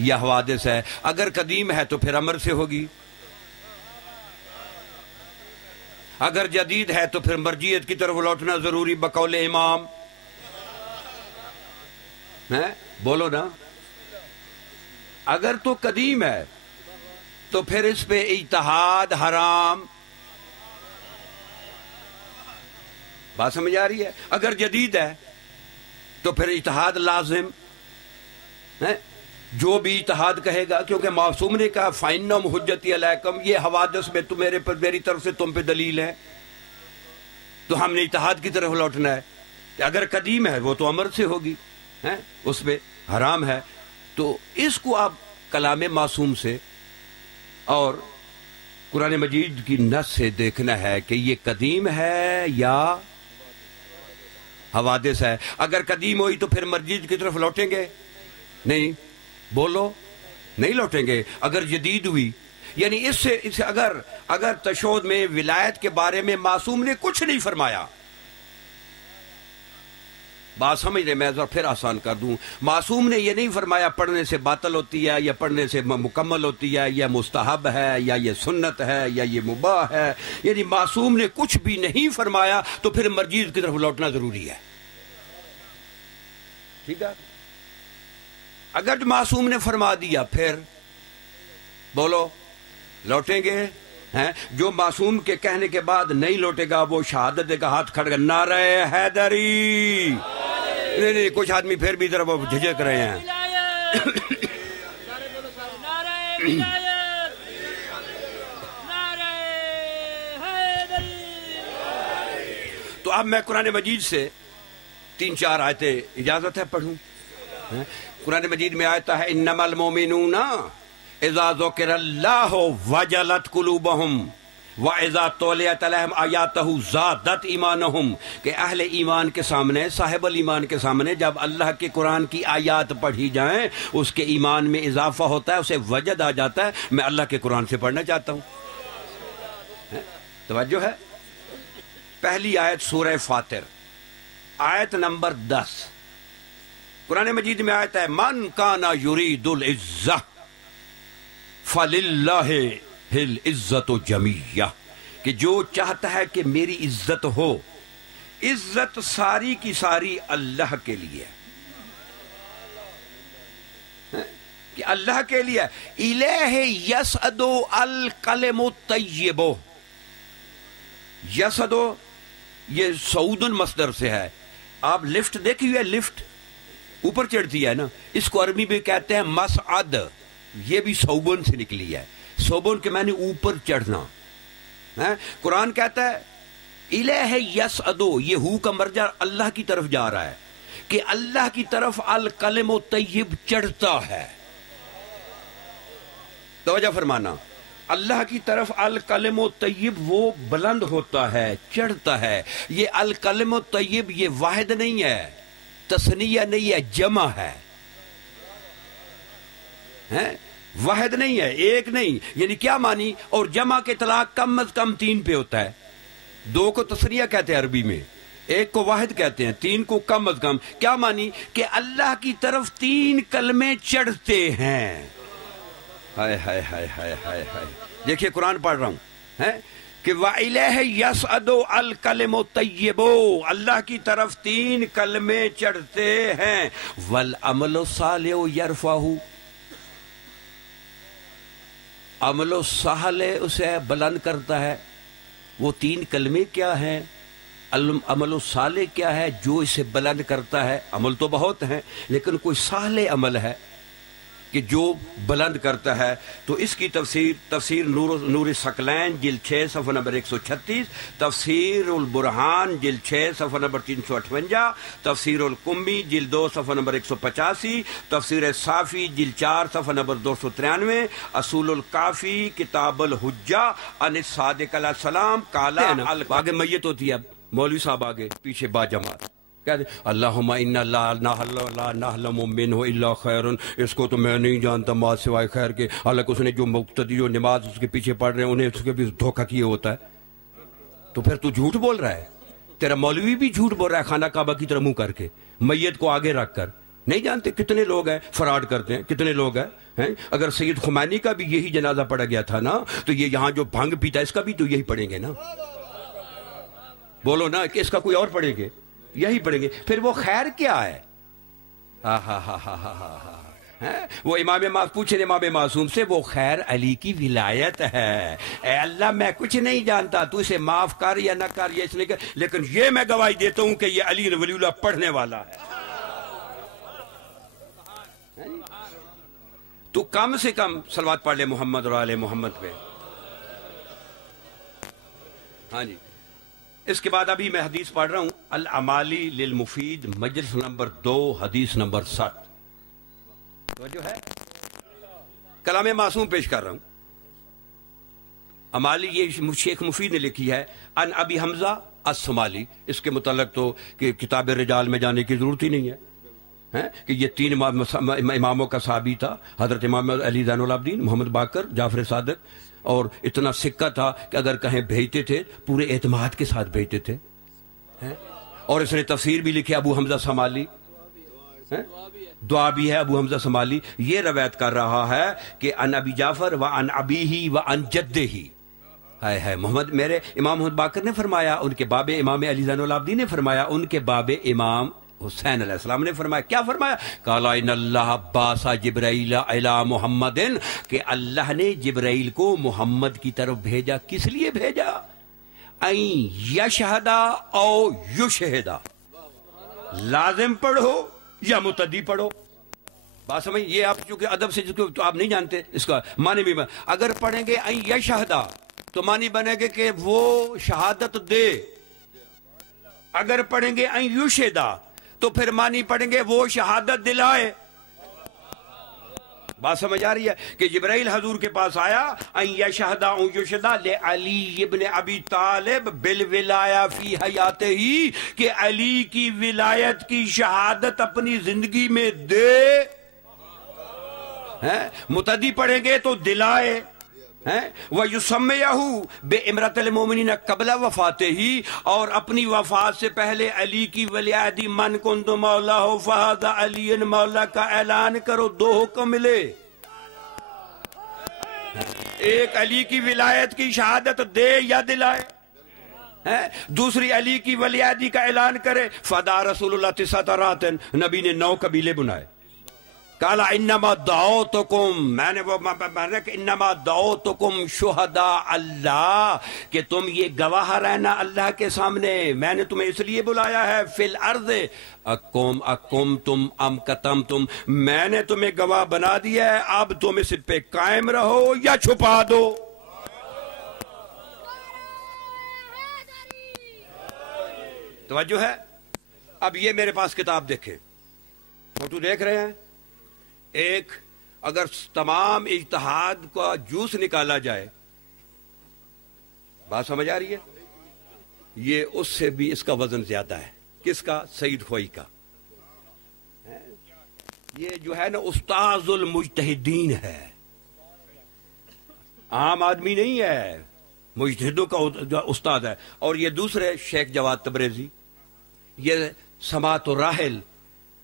یا حوادث ہے؟ اگر قدیم ہے تو پھر امر سے ہوگی، اگر جدید ہے تو پھر مرجیت کی طرف لوٹنا ضروری بقول امام. بولو نا. اگر تو قدیم ہے تو پھر اس پہ اجتہاد حرام. بات سمجھ آ رہی ہے؟ اگر جدید ہے تو پھر اجتہاد لازم. جو بھی اجتہاد کہے گا، کیونکہ معصوم نے کہا فَإِنَّهُمْ حُجَّتِي عَلَيْكُمْ، یہ حوادث میں تو میری طرف سے تم پہ دلیل ہے، تو ہم نے اجتہاد کی طرف لوٹنا ہے. اگر قدیم ہے وہ تو امر سے ہوگی، اس پہ حرام ہے. تو اس کو آپ کلام معصوم سے اور قرآن مجید کی نص سے دیکھنا ہے کہ یہ قدیم ہے یا حوادث ہے. اگر قدیم ہوئی تو پھر مرجید کی طرف لوٹیں گے؟ نہیں. بولو نہیں لوٹیں گے. اگر جدید ہوئی یعنی اس سے اگر تشہد میں ولایت کے بارے میں معصوم نے کچھ نہیں فرمایا، بات سمجھ رہے؟ میں پھر آسان کر دوں. معصوم نے یہ نہیں فرمایا پڑھنے سے باطل ہوتی ہے یا پڑھنے سے مکمل ہوتی ہے یا مستحب ہے یا یہ سنت ہے یا یہ مباح ہے، یعنی معصوم نے کچھ بھی نہیں فرمایا تو پھر مرجید کی طرف لوٹنا ضروری ہے. ٹھیک ہے؟ اگر معصوم نے فرما دیا پھر بولو لوٹیں گے. جو معصوم کے کہنے کے بعد نہیں لوٹے گا وہ شہادت دے گا، ہاتھ کھڑ گا نعرہ حیدری. نہیں کچھ آدمی پھر بھی ذرا وہ جھجک رہے ہیں. تو اب میں قرآن مجید سے 3-4 آیتیں اجازت ہے پڑھوں. قرآن مجید میں آیتا ہے انما المؤمنون اذا ذکر اللہ وجلت قلوبہم واذا تلیت علیہم آیاتہ زادت ایمانہم، کہ اہل ایمان کے سامنے، صاحب الایمان کے سامنے جب اللہ کے قرآن کی آیات پڑھی جائیں اس کے ایمان میں اضافہ ہوتا ہے، اسے وجد آ جاتا ہے میں اللہ کے قرآن سے پڑھنا چاہتا ہوں. توجہ ہے؟ پہلی آیت سورہ فاطر آیت نمبر 10 قرآن مجید میں آیت ہے من کانا یرید العزہ فللہ العزت جمیعہ، کہ جو چاہتا ہے کہ میری عزت ہو، عزت ساری کی ساری اللہ کے لیے، کہ اللہ کے لیے. الیہ یسعد الکلم الطیب، یسعد یہ صعود مصدر سے ہے. آپ لفٹ دیکھی ہوئی ہے؟ لفٹ اوپر چڑھتی ہے نا، اس کو عربی میں کہتے ہیں مسعد. یہ بھی صوبن سے نکلی ہے. صوبن کے معنی اوپر چڑھنا. قرآن کہتا ہے الہ یسعدو، یہ ہو کا مرجع اللہ کی طرف جا رہا ہے کہ اللہ کی طرف الکلم الطیب چڑھتا ہے. توجہ فرمانا، اللہ کی طرف الکلم الطیب وہ بلند ہوتا ہے، چڑھتا ہے. یہ الکلم الطیب یہ واحد نہیں ہے، تثنیہ نہیں ہے، جمع ہے. واحد نہیں ہے، ایک نہیں. یعنی کیا معنی؟ اور جمع کے اطلاق کم از کم 3 پہ ہوتا ہے. 2 کو تثنیہ کہتے ہیں عربی میں، 1 کو واحد کہتے ہیں، 3 کو کم از کم. کیا معنی؟ کہ اللہ کی طرف 3 کلمے چڑھتے ہیں. ہائے ہائے ہائے ہائے ہائے ہائے. دیکھیے قرآن پڑھ رہا ہوں کہ وَإِلَيْهِ يَسْعَدُ الْكَلِمُ الطَّيِّبُ، اللہ کی طرف 3 کلمے چڑھتے ہیں. وَالْعَمَلُ الصَّالِحُ يَرْفَعُهُ، عمل و صالح اسے بلند کرتا ہے. وہ 3 کلمے کیا ہیں؟ عمل الصالح کیا ہے جو اسے بلند کرتا ہے؟ عمل تو بہت ہیں لیکن کوئی صالح عمل ہے کہ جو بلند کرتا ہے؟ تو اس کی تفسیر نور ثقلین جلد 6 صفحہ نمبر 136، تفسیر البرہان جلد 6 صفحہ نمبر 358، تفسیر القمی جلد 2 صفحہ نمبر 185، تفسیر صافی جلد 4 صفحہ نمبر 293، اصول الکافی کتاب الحجہ عن الصادق علیہ السلام کالا آگے میت ہوتی ہے، اب مولوی صاحب آگے پیچھے با جماعت کہتے ہیں اللہم انا لا نعلم منہ الا خیر، اس کو تو میں نہیں جانتا ما سوائے خیر کے، حالانکہ اس نے جو مقتدی جو نماز اس کے پیچھے پڑھ رہے ہیں انہیں اس کے بھی دھوکہ کیا ہوتا ہے۔ تو پھر تو جھوٹ بول رہا ہے، تیرا مولوی بھی جھوٹ بول رہا ہے خانہ کعبہ کی طرح منہ کر کے، میت کو آگے رکھ کر۔ نہیں جانتے کتنے لوگ ہیں فراڈ کرتے ہیں، کتنے لوگ ہیں۔ اگر سید خمینی کا بھی یہی جنازہ پڑھا گیا تھا نا تو یہ یہاں جو بھنگ پیتا ہے اس کا بھی تو یہی پڑھیں گے نا، بولو نا کہ اس کا کوئی اور پڑھیں گے؟ یہی پڑھیں گے۔ پھر وہ خیر کیا ہے؟ وہ پوچھیں امام معصوم سے، وہ خیر علی کی ولایت ہے۔ اے اللہ میں کچھ نہیں جانتا، تو اسے معاف کر یا نہ کر یا اس نے کر، لیکن یہ میں گواہی دیتا ہوں کہ یہ علی ولی اللہ پڑھنے والا ہے۔ تو کم سے کم صلوات پڑھ لے محمد اور آل محمد پہ۔ ہاں جی، اس کے بعد ابھی میں حدیث پڑھ رہا ہوں، العمالی للمفید مجلس نمبر 2 حدیث نمبر 7۔ تو جو ہے کلام معصوم پیش کر رہا ہوں۔ عمالی یہ شیخ مفید نے لکھی ہے، ان ابی حمزہ الصومالی، اس کے متعلق تو کہ کتاب رجال میں جانے کی ضرورت ہی نہیں ہے کہ یہ 3 اماموں کا صحابی تھا، حضرت امام علی زین العابدین، محمد باقر، جعفر صادق، اور اتنا سکہ تھا کہ اگر کہیں بھیجتے تھے پورے اعتماد کے ساتھ بھیجتے تھے۔ اور اس نے تفسیر بھی لکھی ابو حمزہ صومالی، دعا بھی ہے ابو حمزہ صومالی۔ یہ روایت کر رہا ہے کہ ان ابی جعفر و ان ابیہ و ان جدہ، ہے محمد، میرے امام محمد باقر نے فرمایا، ان کے باب امام علی زین العابدین نے فرمایا، ان کے باب امام حسین علیہ السلام نے فرمایا، کیا فرمایا؟ قال ان اللہ باس جبرائیل الی محمد، کہ اللہ نے جبرائیل کو محمد کی طرف بھیجا۔ کس لیے بھیجا؟ این یشہدا او یشہدا، لازم پڑھو یا متعدی پڑھو۔ بات سمجھ؟ یہ آپ چونکہ ادب سے تو آپ نہیں جانتے اس کا معنی بھی، اگر پڑھیں گے این یشہدا تو معنی بنے گے کہ وہ شہادت دے، اگر پڑھیں گے این یشہدا تو پھر معنی پڑھیں گے وہ شہادت دلائے۔ بات سمجھ آ رہی ہے کہ جبرائیل حضور کے پاس آیا، ان یشہدا او یشہدا لعلی ابن ابی طالب بالولایہ فی حیاتہ، کہ علی کی ولایت کی شہادت اپنی زندگی میں دے۔ متعدی پڑھیں گے تو دلائے۔ وَيُسَمِّيَهُ بِإِمْرَةِ الْمُؤْمِنِينَ قَبْلَ وَفَاتِهِ، اور اپنی وفات سے پہلے علی کی ولیعتی من كُنْتُ مَوْلَاهُ فَهَذَا عَلِيٌّ مولا کا اعلان کرو۔ 2 حکم ملے، ایک علی کی ولایت کی شہادت دے یا دلائے، دوسری علی کی ولیعتی کا اعلان کرے۔ فَدَعَا رسول اللہ 9 رات، نبی نے 9 قبیلے بنائے۔ کالا انما دعوتکم، میں نے انما دعوتکم شہداء اللہ، کہ تم یہ گواہ رہنا اللہ کے سامنے، میں نے تمہیں اس لیے بلایا ہے، فی الارض اقمتم ام کتمتم، میں نے تمہیں گواہ بنا دیا ہے، اب تم اس پہ قائم رہو یا چھپا دو۔ توجہ ہے؟ اب یہ میرے پاس کتاب دیکھیں، فوٹو دیکھ رہے ہیں، ایک اگر تمام اجتہاد کا جوس نکالا جائے، بات سمجھ آ رہی ہے، یہ اس سے بھی اس کا وزن زیادہ ہے۔ کس کا؟ سید خوئی کا۔ یہ جو ہے نا استاذ المجتہدین ہے، عام آدمی نہیں ہے، مجتہدوں کا استاد ہے۔ اور یہ دوسرے شیخ جواد تبریزی، یہ سماعت الراحل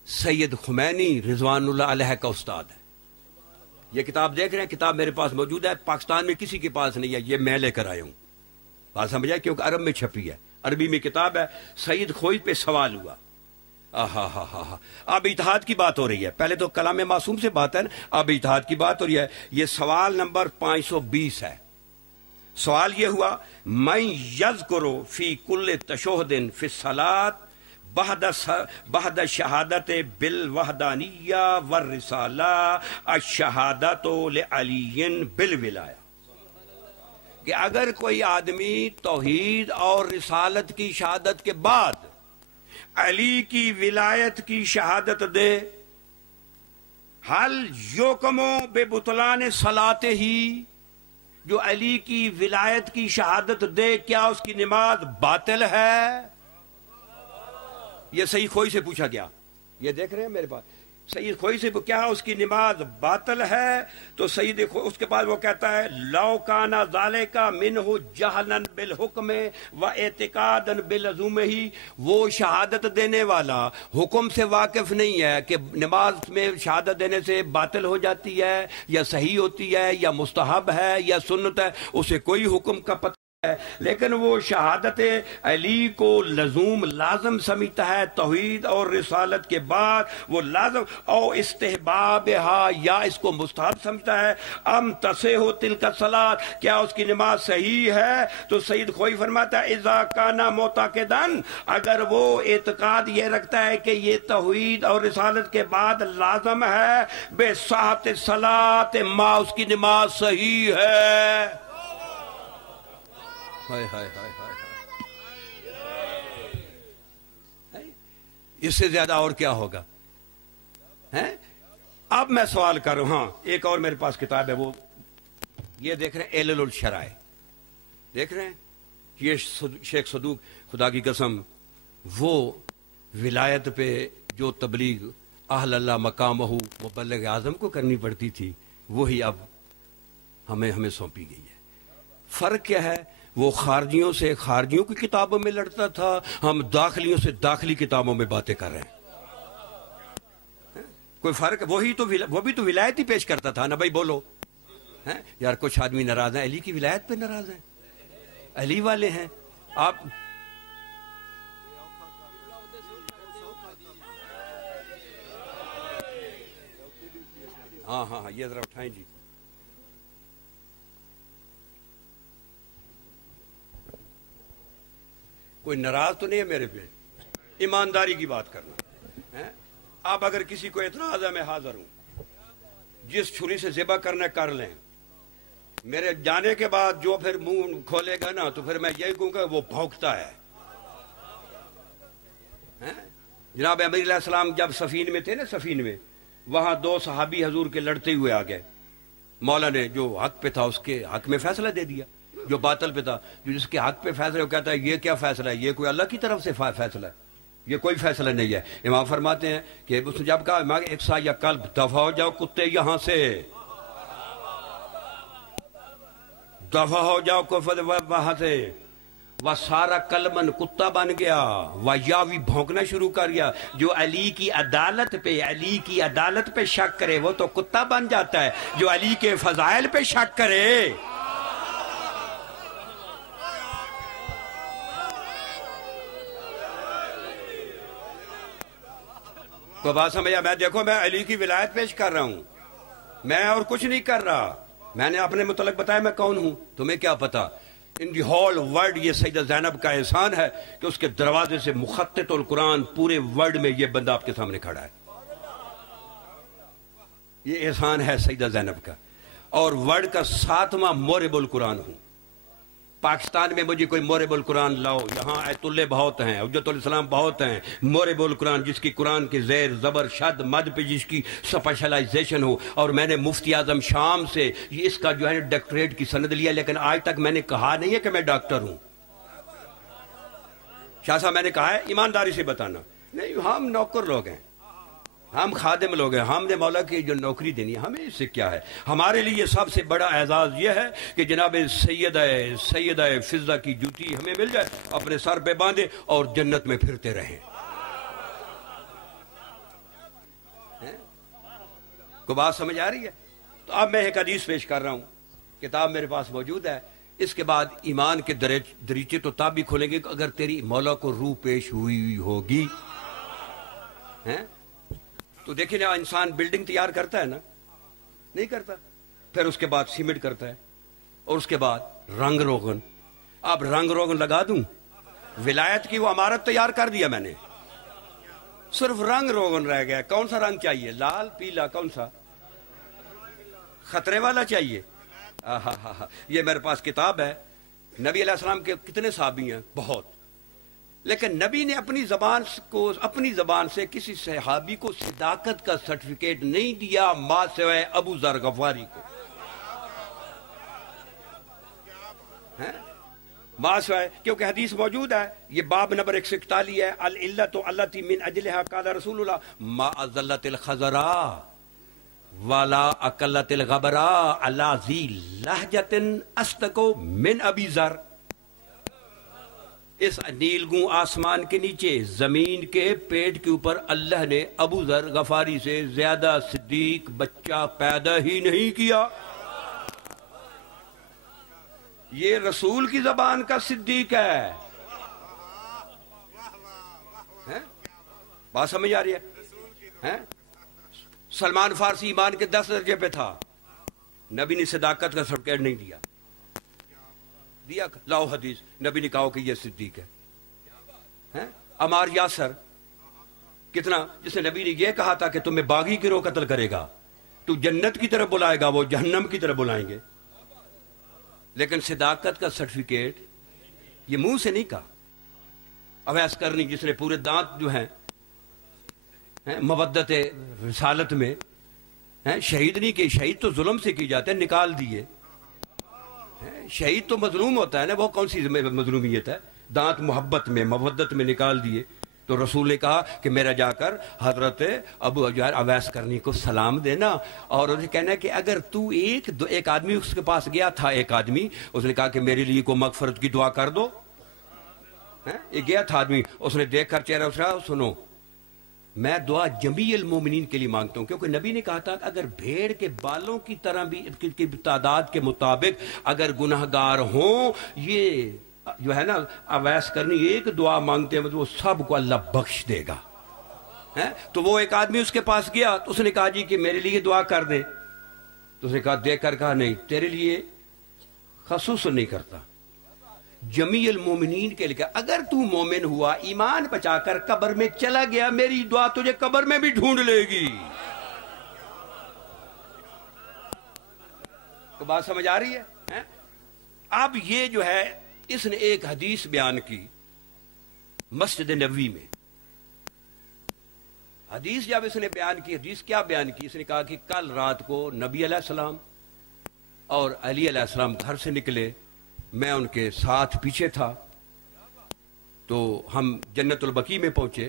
سید خمینی رضوان اللہ علیہ کا استاد ہے۔ یہ کتاب دیکھ رہے ہیں، کتاب میرے پاس موجود ہے، پاکستان میں کسی کے پاس نہیں ہے، یہ میں لے کر آیا ہوں۔ بات سمجھا؟ کیونکہ عرب میں چھپی ہے، عربی میں کتاب ہے۔ سید خوئی پہ سوال ہوا، اب اتحاد کی بات ہو رہی ہے، پہلے تو کلام معصوم سے بات ہے نا، اب اتحاد کی بات ہو رہی ہے۔ یہ سوال نمبر 520 ہے۔ سوال یہ ہوا من یذکرو فی کل تشہد فی الصلاۃ بعد شہادت بالوحدانیہ والرسالہ الشہادۃ لعلی بالولایہ، کہ اگر کوئی آدمی توحید اور رسالت کی شہادت کے بعد علی کی ولایت کی شہادت دے، حل یوکمو بے بطلان صلاۃ ہی، جو علی کی ولایت کی شہادت دے کیا اس کی نماز باطل ہے؟ یہ سید خوئی سے پوچھا گیا، یہ دیکھ رہے ہیں میرے پاس، سید خوئی سے کیا اس کی نماز باطل ہے؟ تو سید اس کے بعد وہ کہتا ہے لو کان ذالک منہ جہلا بالحکم و اعتقادا بلزوم ہی، وہ شہادت دینے والا حکم سے واقف نہیں ہے کہ نماز میں شہادت دینے سے باطل ہو جاتی ہے یا صحیح ہوتی ہے یا مستحب ہے یا سنت ہے، اسے کوئی حکم کا پتہ ہے، لیکن وہ شہادت علی کو لزوم لازم سمجھتا ہے توحید اور رسالت کے بعد، وہ لازم او استحبابہا، یا اس کو مستحب سمجھتا ہے، ام تصح تلک الصلاۃ، کیا اس کی نماز صحیح ہے؟ تو سید خوئی فرماتا ہے اذا کان معتقدن، اگر وہ اعتقاد یہ رکھتا ہے کہ یہ توحید اور رسالت کے بعد لازم ہے، بے صحت الصلاۃ، ما اس کی نماز صحیح ہے۔ اس سے زیادہ اور کیا ہوگا؟ اب میں سوال کر رہا ہوں، ہاں ایک اور میرے پاس کتاب ہے، وہ یہ دیکھ رہے ہیں علل الشرائع، دیکھ رہے ہیں یہ شیخ صدوق خدا کی قسم، وہ ولایت پہ جو تبلیغ اہل اللہ مقامہ مبلغ اعظم کو کرنی پڑتی تھی، وہی اب ہمیں سونپی گئی ہے۔ فرق کیا ہے؟ وہ خارجیوں سے خارجیوں کی کتابوں میں لڑتا تھا، ہم داخلیوں سے داخلی کتابوں میں باتیں کر رہے ہیں۔ کوئی فرق؟ وہ بھی تو ولایت ہی پیش کرتا تھا نا بھائی، بولو۔ یار کچھ آدمی ناراض ہیں، علی کی ولایت پہ ناراض ہیں، علی والے ہیں آپ۔ ہاں یہ ذرا اٹھائیں جی۔ کوئی ناراض تو نہیں ہے میرے پہ؟ ایمانداری کی بات کرنا۔ اب اگر کسی کو اعتراض ہے میں حاضر ہوں، جس چھری سے ذبح کرنا کر لیں، میرے جانے کے بعد جو پھر منہ کھولے گا نا تو پھر میں یہی کہوں گا وہ بھونکتا ہے۔ جناب امیر علیہ السلام جب سفین میں تھے نا، سفین میں وہاں دو صحابی حضور کے لڑتے ہوئے آ گئے، مولا نے جو حق پہ تھا اس کے حق میں فیصلہ دے دیا، جو باطل پہ تھا جو جس کے حق پہ فیصلہ، وہ کہتا ہے یہ کیا فیصلہ ہے، یہ کوئی اللہ کی طرف سے فیصلہ ہے، یہ کوئی فیصلہ نہیں ہے۔ امام فرماتے ہیں کہ اس نے جب کہا ایک سا یا کلب دفع ہو جاؤ کتے یہاں سے، دفع ہو جاؤ وہاں سے، وہ سارا کلمن کتا بن گیا، وہ یاوی بھونکنا شروع کر گیا۔ جو علی کی عدالت پہ شک کرے وہ تو کتا بن جاتا ہے، جو علی کے فضائل پہ شک کرے۔ کو بات سمجھا؟ میں دیکھو میں علی کی ولایت پیش کر رہا ہوں، میں اور کچھ نہیں کر رہا، میں نے اپنے متعلق بتایا میں کون ہوں، تمہیں کیا پتا؟ ان دی ہول ورلڈ یہ سیدہ زینب کا احسان ہے کہ اس کے دروازے سے مخطط القرآن پورے ورلڈ میں یہ بندہ آپ کے سامنے کھڑا ہے، یہ احسان ہے سیدہ زینب کا، اور ورلڈ کا 7واں مورب القرآن ہوں۔ پاکستان میں مجھے کوئی مورب القرآن لاؤ، یہاں ایت اللہ بہت ہیں، حجت الاسلام بہت ہیں، مورب القرآن جس کی قرآن کے زیر زبر شد مد پہ جس کی سپیشلائزیشن ہو، اور میں نے مفتی اعظم شام سے اس کا جو ہے ڈاکٹریٹ کی سند لیا، لیکن آج تک میں نے کہا نہیں ہے کہ میں ڈاکٹر ہوں۔ شاہ صاحب میں نے کہا ہے ایمانداری سے بتانا، نہیں ہم نوکر لوگ ہیں، ہم خادم لوگ ہیں، ہم نے مولا کی جو نوکری دینی ہے، ہمیں اس سے کیا ہے؟ ہمارے لیے سب سے بڑا اعزاز یہ ہے کہ جناب سیدہ فضہ کی جوتی ہمیں مل جائے، اپنے سر پہ باندھے اور جنت میں پھرتے رہیں۔ کو بات سمجھ آ رہی ہے؟ تو اب میں ایک حدیث پیش کر رہا ہوں، کتاب میرے پاس موجود ہے، اس کے بعد ایمان کے دریچے تو تب بھی کھولیں گے اگر تیری مولا کو روح پیش ہوئی ہوگی۔ تو دیکھیں نا، انسان بلڈنگ تیار کرتا ہے نا، نہیں کرتا، پھر اس کے بعد سیمنٹ کرتا ہے، اور اس کے بعد رنگ روغن. اب رنگ روغن لگا دوں؟ ولایت کی وہ عمارت تیار کر دیا میں نے, صرف رنگ روغن رہ گیا. کون سا رنگ چاہیے؟ لال, پیلا, کون سا؟ خطرے والا چاہیے. یہ میرے پاس کتاب ہے. نبی علیہ السلام کے کتنے صحابی ہیں؟ بہت. لیکن نبی نے اپنی زبان سے کسی صحابی کو صداقت کا سرٹیفکیٹ نہیں دیا ماں سوائے ابو ذر غفاری کو. ماں سوائے, کیونکہ حدیث موجود ہے. یہ باب نمبر 141 ہے. العلت التی من اجلها قال رسول اللہ ما ازلت الخضراء ولا اقلت الغبراء على ذی لہجۃ اصدق من ابی ذر. اس نیلگوں آسمان کے نیچے زمین کے پیٹ کے اوپر اللہ نے ابو ذر غفاری سے زیادہ صدیق بچہ پیدا ہی نہیں کیا. یہ رسول کی زبان کا صدیق ہے. بات سمجھ آ رہی ہے؟ سلمان فارسی ایمان کے 10 درجے پہ تھا, نبی نے صداقت کا سرٹیفکیٹ نہیں دیا. لاؤ حدیث, نبی نے کہا کہ یہ صدیق ہے. عمار یاسر کتنا, جس نے نبی نے یہ کہا تھا کہ تمہیں باغی گروہ قتل کرے گا, تو جنت کی طرف بلائے گا, وہ جہنم کی طرف بلائیں گے. لیکن صداقت کا سرٹیفکیٹ یہ منہ سے نہیں کہا. اویس کرنی جس نے پورے دانت جو ہیں مودت رسالت میں شہید نہیں کی, شہید تو ظلم سے کی جاتے ہیں, نکال دیے. شہید تو مظلوم ہوتا ہے نا, وہ کون سی مظلومیت ہے؟ دانت محبت میں مودت میں نکال دیے. تو رسول نے کہا کہ میرا جا کر حضرت ابو اویس کرنی کو سلام دینا, اور انہیں کہنا ہے کہ اگر تو ایک آدمی اس کے پاس گیا تھا, ایک آدمی اس نے کہا کہ میرے لیے کو مغفرت کی دعا کر دو. ایک گیا تھا آدمی, اس نے دیکھ کر چہرہ اسرا, سنو میں دعا جمیع المومنین کے لیے مانگتا ہوں, کیونکہ نبی نے کہا تھا کہ اگر بھیڑ کے بالوں کی طرح بھی کی تعداد کے مطابق اگر گناہگار ہوں, یہ جو ہے نا اویس کرنی ایک دعا مانگتے ہیں وہ سب کو اللہ بخش دے گا. تو وہ ایک آدمی اس کے پاس گیا, تو اس نے کہا جی کہ میرے لیے دعا کر دے. تو اس نے کہا دیکھ کر کہا نہیں, تیرے لیے خصوصاً نہیں کرتا, جمیع المومنین کے لیے. اگر تو مومن ہوا, ایمان بچا کر قبر میں چلا گیا, میری دعا تجھے قبر میں بھی ڈھونڈ لے گی. تو بات سمجھ آ رہی ہے؟ اب یہ جو ہے اس نے ایک حدیث بیان کی مسجد نبوی میں. حدیث جب اس نے بیان کی, حدیث کیا بیان کی؟ اس نے کہا کہ کل رات کو نبی علیہ السلام اور علی علیہ السلام گھر سے نکلے, میں ان کے ساتھ پیچھے تھا, تو ہم جنت البقیع میں پہنچے.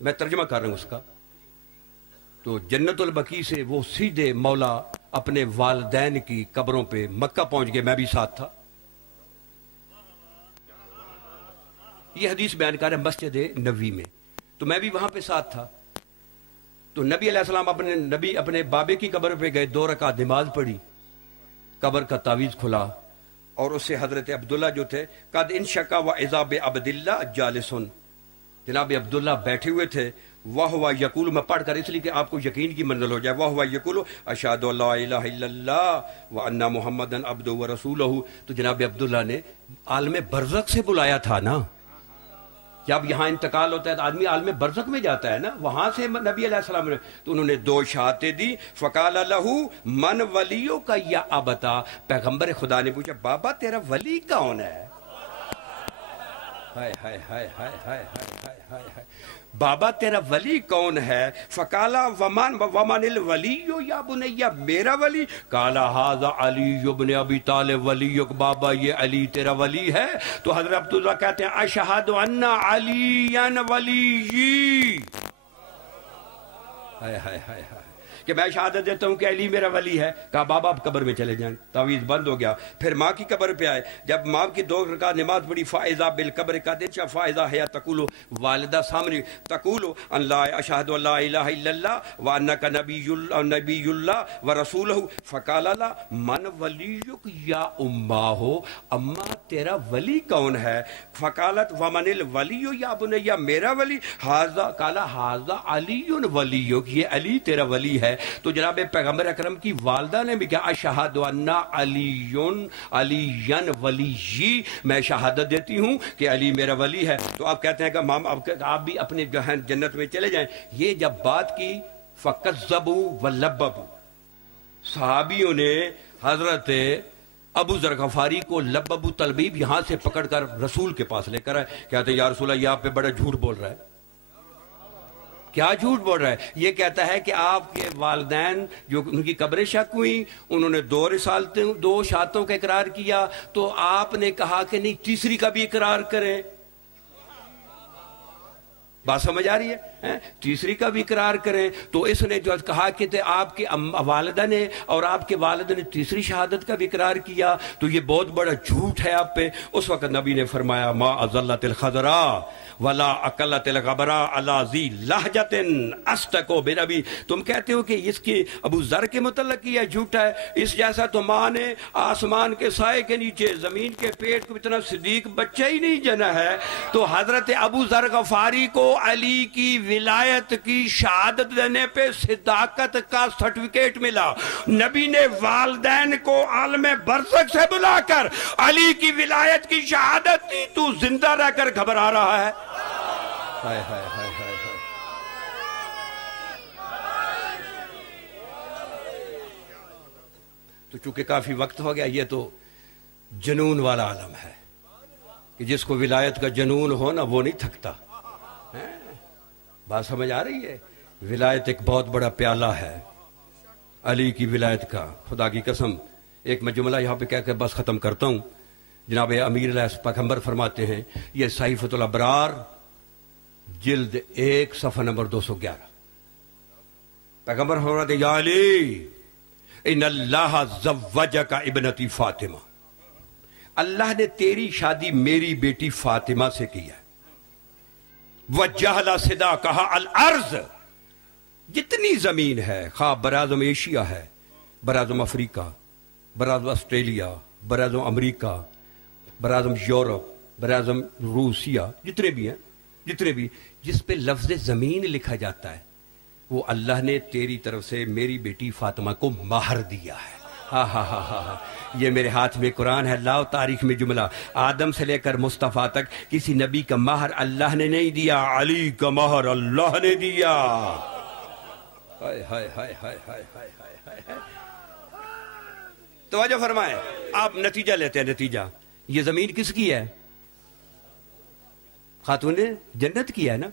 میں ترجمہ کر رہا ہوں اس کا. تو جنت البقیع سے وہ سیدھے مولا اپنے والدین کی قبروں پہ مکہ پہنچ گئے, میں بھی ساتھ تھا. یہ حدیث بیان کر رہے ہیں مسجد نبوی میں, تو میں بھی وہاں پہ ساتھ تھا. تو نبی علیہ السلام اپنے بابے کی قبر پہ گئے, 2 رکعت نماز پڑھی, قبر کا تعویذ کھلا, اور اس سے حضرت عبداللہ جو تھے, قد انشقا و عذاب عبداللہ جالسن, جناب عبداللہ بیٹھے ہوئے تھے. وَهُوَ يَقُولُ, میں پڑھ کر اس لیے کہ آپ کو یقین کی منزل ہو جائے. وَهُوَ يَقُولُ أَشْهَدُ أَن لَا إِلَٰهَ إِلَّا اللَّهُ وَأَنَّ مُحَمَّدًا عَبْدُهُ وَرَسُولُهُ. تو جناب عبداللہ نے عالم برزخ سے بلایا تھا نا. جب یہاں انتقال ہوتا ہے تو آدمی عالم برزخ میں جاتا ہے نا, وہاں سے نبی علیہ السلام نے, تو انہوں نے 2 شہادتیں دی. فقال لہو من ولیو کا یا ابتا, پیغمبر خدا نے پوچھا بابا تیرا ولی کون ہے؟ ہائے ہائے ہائے ہائے ہائے ہائے ہائے ہائے, بابا تیرا ولی کون ہے؟ فقالا ومن الولی یا بنیا, میرا ولی؟ قالا ھذا علی بن ابی طالب ولیک, بابا یہ علی تیرا ولی ہے. تو حضرت عبداللہ کہتے ہیں اشہد ان علی ولی, ہائے ہائے ہائے ہائے, کہ میں شہادت دیتا ہوں کہ علی میرا ولی ہے. کہا بابا آپ قبر میں چلے جائیں. تعویذ بند ہو گیا. پھر ماں کی قبر پہ آئے, جب ماں کی 2 رکعت نماز پڑھی, فائزہ بالقبر کا دچا فائزہ ہے تقولو, والدہ سامنے تقولو ان لا اشہد ان لا الہ الا اللہ وانک نبی اللہ ورسولہ. فقال لا من ولیک یا اماہ, اما تیرا ولی کون ہے؟ فقالت ومن الولی یا بنیا, میرا ولی؟ ھذا, قال ھذا علی ولیک, یہ علی تیرا ولی ہے تو جناب پیغمبر اکرم کی والدہ نے بھی کہا اشہد ان علی ولی، میں شہادت دیتی ہوں کہ علی میرا ولی ہے۔ تو آپ کہتے ہیں کہ آپ بھی اپنے جو ہے جنت میں چلے جائیں۔ یہ جب بات کی فَكَذَّبُوا وَلَبَّبُوا، صحابیوں نے حضرت ابو ذر غفاری کو لببو تلبیب یہاں سے پکڑ کر رسول کے پاس لے کر آئے، کہتے ہیں یا رسول اللہ یہ آپ پہ بڑا جھوٹ بول رہا ہے۔ کیا جھوٹ بول رہا ہے؟ یہ کہتا ہے کہ آپ کے والدین جو ان کی قبریں شک ہوئی، انہوں نے 2 رسالتیں 2 شہادتوں کا اقرار کیا، تو آپ نے کہا کہ نہیں تیسری کا بھی اقرار کریں۔ بات سمجھ آ رہی ہے؟ تیسری کا بھی اقرار کریں۔ تو اس نے جو کہا کہ آپ کی والدہ نے اور آپ کے والد نے تیسری شہادت کا بھی اقرار کیا، تو یہ بہت بڑا جھوٹ ہے آپ پہ۔ اس وقت نبی نے فرمایا ما اضلت الخضراء ولا اقلت الغبراء علی ذی لہجۃ اصدق بنبی۔ تم کہتے ہو کہ اس کی ابو ذر کے متعلق یہ جھوٹا ہے، اس جیسا تو ماں نے آسمان کے سائے کے نیچے زمین کے پیٹ کو اتنا صدیق بچہ ہی نہیں جنا ہے۔ تو حضرت ابو ذر غفاری کو علی کی ولایت کی شہادت دینے پہ صداقت کا سرٹیفکیٹ ملا۔ نبی نے والدین کو عالم برزخ سے بلا کر علی کی ولایت کی شہادت دی، تو زندہ رہ کر گھبرا رہا ہے۔ ہائے ہائے ہائے ہائے ہائے۔ تو چونکہ کافی وقت ہو گیا، یہ تو جنون والا عالم ہے کہ جس کو ولایت کا جنون ہو نا وہ نہیں تھکتا۔ بات سمجھ آ رہی ہے؟ ولایت ایک بہت بڑا پیالہ ہے علی کی ولایت کا۔ خدا کی قسم ایک میں جملہ یہاں پہ کہہ کے بس ختم کرتا ہوں۔ جناب امیر علیہ پیغمبر فرماتے ہیں، یہ صحیفۃ الابرار جلد 1 صفحہ نمبر 211، پیغمبر فرماتے ہیں یا علی ان اللہ زوجک ابنتی فاطمہ، اللہ نے تیری شادی میری بیٹی فاطمہ سے کی ہے۔ وَجَّهَلَ صِدَاقَهَا الْأَرْض، جتنی زمین ہے، خواہ براعظم ایشیا ہے، براعظم افریقہ، براعظم آسٹریلیا، براعظم امریکہ، براعظم یورپ، براعظم روسیہ، جتنے بھی ہیں، جتنے بھی جس پہ لفظ زمین لکھا جاتا ہے وہ اللہ نے تیری طرف سے میری بیٹی فاطمہ کو مہر دیا ہے۔ ہاں ہاں ہاں ہاں، یہ میرے ہاتھ میں قرآن ہے، لاؤ تاریخ میں جملہ، آدم سے لے کر مصطفیٰ تک کسی نبی کا مہر اللہ نے نہیں دیا، علی کا مہر اللہ نے دیا۔ ہائے ہائے ہائے ہائے ہائے ہائے ہائے ہائے۔ توجہ فرمائیں، آپ نتیجہ لیتے ہیں۔ نتیجہ یہ زمین کس کی ہے؟ خاتون جنت کی ہے نا۔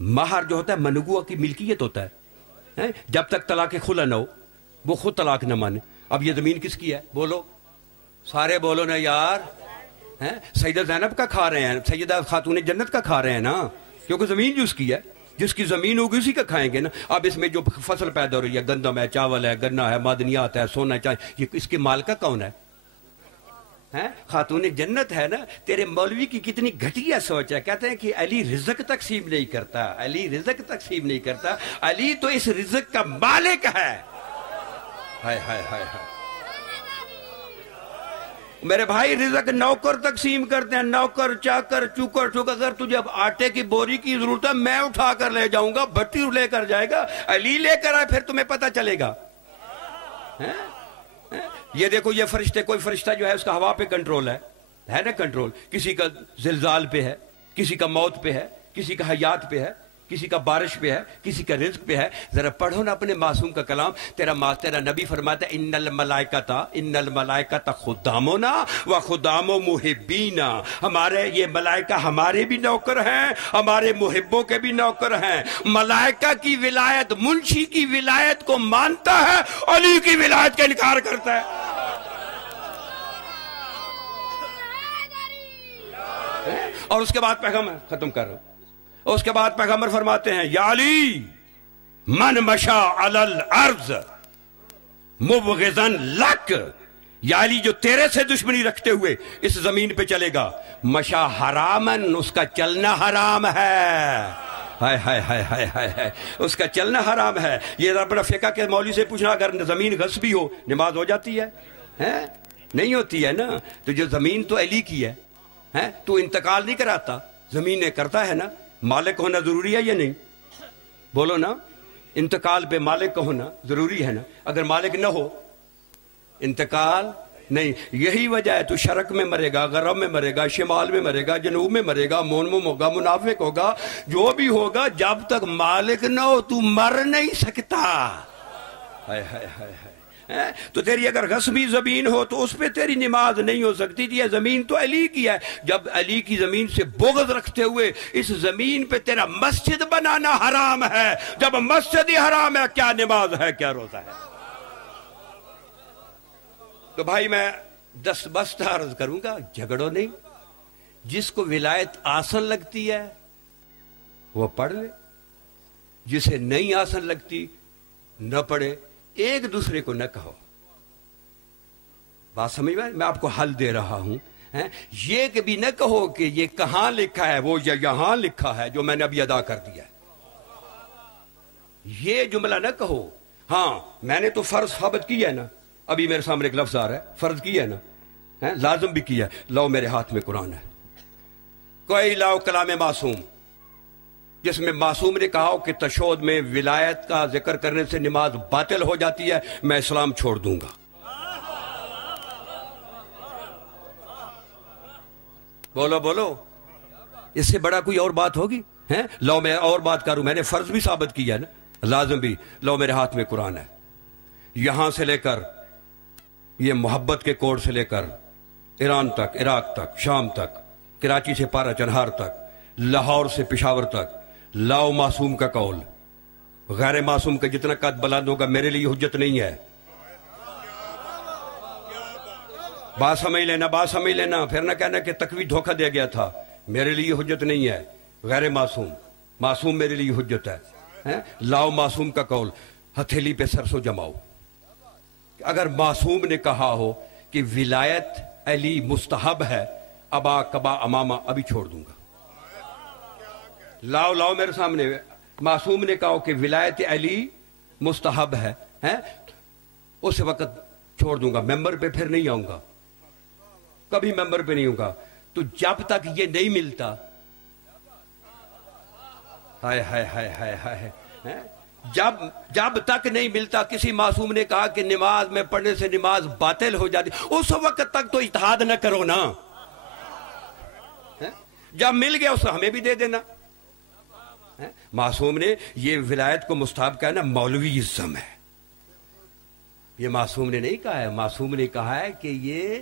مہر جو ہوتا ہے منگوا کی ملکیت ہوتا ہے، جب تک طلاق خلا نہ ہو وہ خود طلاق نہ مانے۔ اب یہ زمین کس کی ہے؟ بولو، سارے بولو نا یار۔ سیدہ زینب کا کھا رہے ہیں، سیدہ خاتون جنت کا کھا رہے ہیں نا، کیونکہ زمین جو اس کی ہے، جس کی زمین ہوگی اسی کا کھائیں گے نا۔ اب اس میں جو فصل پیدا ہو رہی ہے، گندم ہے، چاول ہے، گنا ہے، معدنیات ہے، سونا ہے، یہ اس کے مالکہ کون ہے؟ خاتون جنت ہے نا۔ تیرے مولوی کی کتنی گھٹیا سوچ ہے، کہتے ہیں کہ علی رزق تقسیم نہیں کرتا، علی رزق تقسیم نہیں کرتا، علی تو اس رزق کا مالک ہے۔ ہائے ہائے ہائے ہائے میرے بھائی، رزق نوکر تقسیم کرتے ہیں، نوکر چاکر چوکر چوکر۔ اگر تجھے اب آٹے کی بوری کی ضرورت ہے میں اٹھا کر لے جاؤں گا، بھٹی لے کر جائے گا، علی لے کر آئے، پھر تمہیں پتہ چلے گا۔ یہ دیکھو یہ فرشتے، کوئی فرشتہ جو ہے اس کا ہوا پہ کنٹرول ہے نا کنٹرول، کسی کا زلزال پہ ہے، کسی کا موت پہ ہے، کسی کا حیات پہ ہے، کسی کا بارش پہ ہے، کسی کا رزق پہ ہے۔ ذرا پڑھو نا اپنے معصوم کا کلام۔ تیرا نبی فرماتا ہے ان الملائکۃ خدامنا و خدام محبینا، ہمارے یہ ملائکہ ہمارے بھی نوکر ہیں، ہمارے محبوں کے بھی نوکر ہیں۔ ملائکہ کی ولایت، منشی کی ولایت کو مانتا ہے، علی کی ولایت کا انکار کرتا ہے۔ اور اس کے بعد پیغمبر ختم کر رہا ہوں، اس کے بعد پیغمبر فرماتے ہیں یا علی من مشا علی الارض مبغضا لک، یا علی جو تیرے سے دشمنی رکھتے ہوئے اس زمین پہ چلے گا، مشا حرامن، اس کا چلنا حرام ہے۔ ہائے ہائے ہائے ہائے ہائے، اس کا چلنا حرام ہے۔ یہ ربنا فقہ کے مولوی سے پوچھنا، اگر زمین غصبی ہو نماز ہو جاتی ہے؟ نہیں ہوتی ہے نا۔ تو جو زمین تو علی کی ہے، تو انتقال نہیں کراتا، زمین نے کرتا ہے نا۔ مالک ہونا ضروری ہے یا نہیں؟ بولو نا، انتقال پہ مالک کا ہونا ضروری ہے نا، اگر مالک نہ ہو انتقال نہیں. یہی وجہ ہے تو شرق میں مرے گا، غرب میں مرے گا، شمال میں مرے گا، جنوب میں مرے گا، مونمم ہوگا، منافق ہوگا، جو بھی ہوگا، جب تک مالک نہ ہو تو مر نہیں سکتا. ہائے ہائے ہائے ہائے. تو تیری اگر غصبی زمین ہو تو اس پہ تیری نماز نہیں ہو سکتی. یہ زمین تو علی کی ہے، جب علی کی زمین سے بغض رکھتے ہوئے اس زمین پہ تیرا مسجد بنانا حرام ہے. جب مسجد ہی حرام ہے، کیا نماز ہے، کیا روزہ ہے؟ تو بھائی میں دست بست عرض کروں گا، جھگڑو نہیں. جس کو ولایت آسن لگتی ہے وہ پڑھ لے، جسے نہیں آسن لگتی نہ پڑھے. ایک دوسرے کو نہ کہو. بات سمجھ میں آپ کو حل دے رہا ہوں. یہ کبھی نہ کہو کہ یہ کہاں لکھا ہے، وہ یہاں لکھا ہے جو میں نے ابھی ادا کر دیا ہے. یہ جملہ نہ کہو. ہاں میں نے تو فرض ثابت کیا ہے نا، ابھی میرے سامنے ایک لفظ آ رہا ہے، فرض کیا ہے نا، لازم بھی کیا ہے. لاؤ میرے ہاتھ میں قرآن ہے، کوئی لاؤ کلام معصوم، جس میں معصوم نے کہا کہ تشہد میں ولایت کا ذکر کرنے سے نماز باطل ہو جاتی ہے، میں اسلام چھوڑ دوں گا. بولو بولو، اس سے بڑا کوئی اور بات ہوگی؟ لو میں اور بات کروں، میں نے فرض بھی ثابت کیا ہے نا، لازم بھی. لو میرے ہاتھ میں قرآن ہے، یہاں سے لے کر یہ محبت کے کوڑ سے لے کر ایران تک، عراق تک، شام تک، کراچی سے پارا چنہار تک، لاہور سے پشاور تک، لاؤ معصوم کا قول. غیر معصوم کا جتنا قد بلند ہوگا میرے لیے حجت نہیں ہے. بات سمجھ لینا، بات سمجھ لینا، پھر نہ کہنا کہ تقوی دھوکہ دے گیا تھا. میرے لیے حجت نہیں ہے غیر معصوم، معصوم میرے لیے حجت ہے. لاؤ معصوم کا قول، ہتھیلی پہ سرسو جماؤ. اگر معصوم نے کہا ہو کہ ولایت علی مستحب ہے، ابا کبا امامہ، ابھی چھوڑ دوں گا. لاؤ لاؤ میرے سامنے، معصوم نے کہا کہ ولایت علی مستحب ہے، اس وقت چھوڑ دوں گا، ممبر پہ پھر نہیں آؤں گا، کبھی ممبر پہ نہیں ہوں گا. تو جب تک یہ نہیں ملتا، ہائے ہائے ہائے ہائے ہائے، جب تک نہیں ملتا، کسی معصوم نے کہا کہ نماز میں پڑھنے سے نماز باطل ہو جاتی، اس وقت تک تو اجتہاد نہ کرو نا. جب مل گیا اس ہمیں بھی دے دینا. معصوم نے یہ ولایت کو مستحب کہا نا، مولوی ازم ہے. یہ معصوم نے نہیں کہا ہے، معصوم نے کہا ہے کہ یہ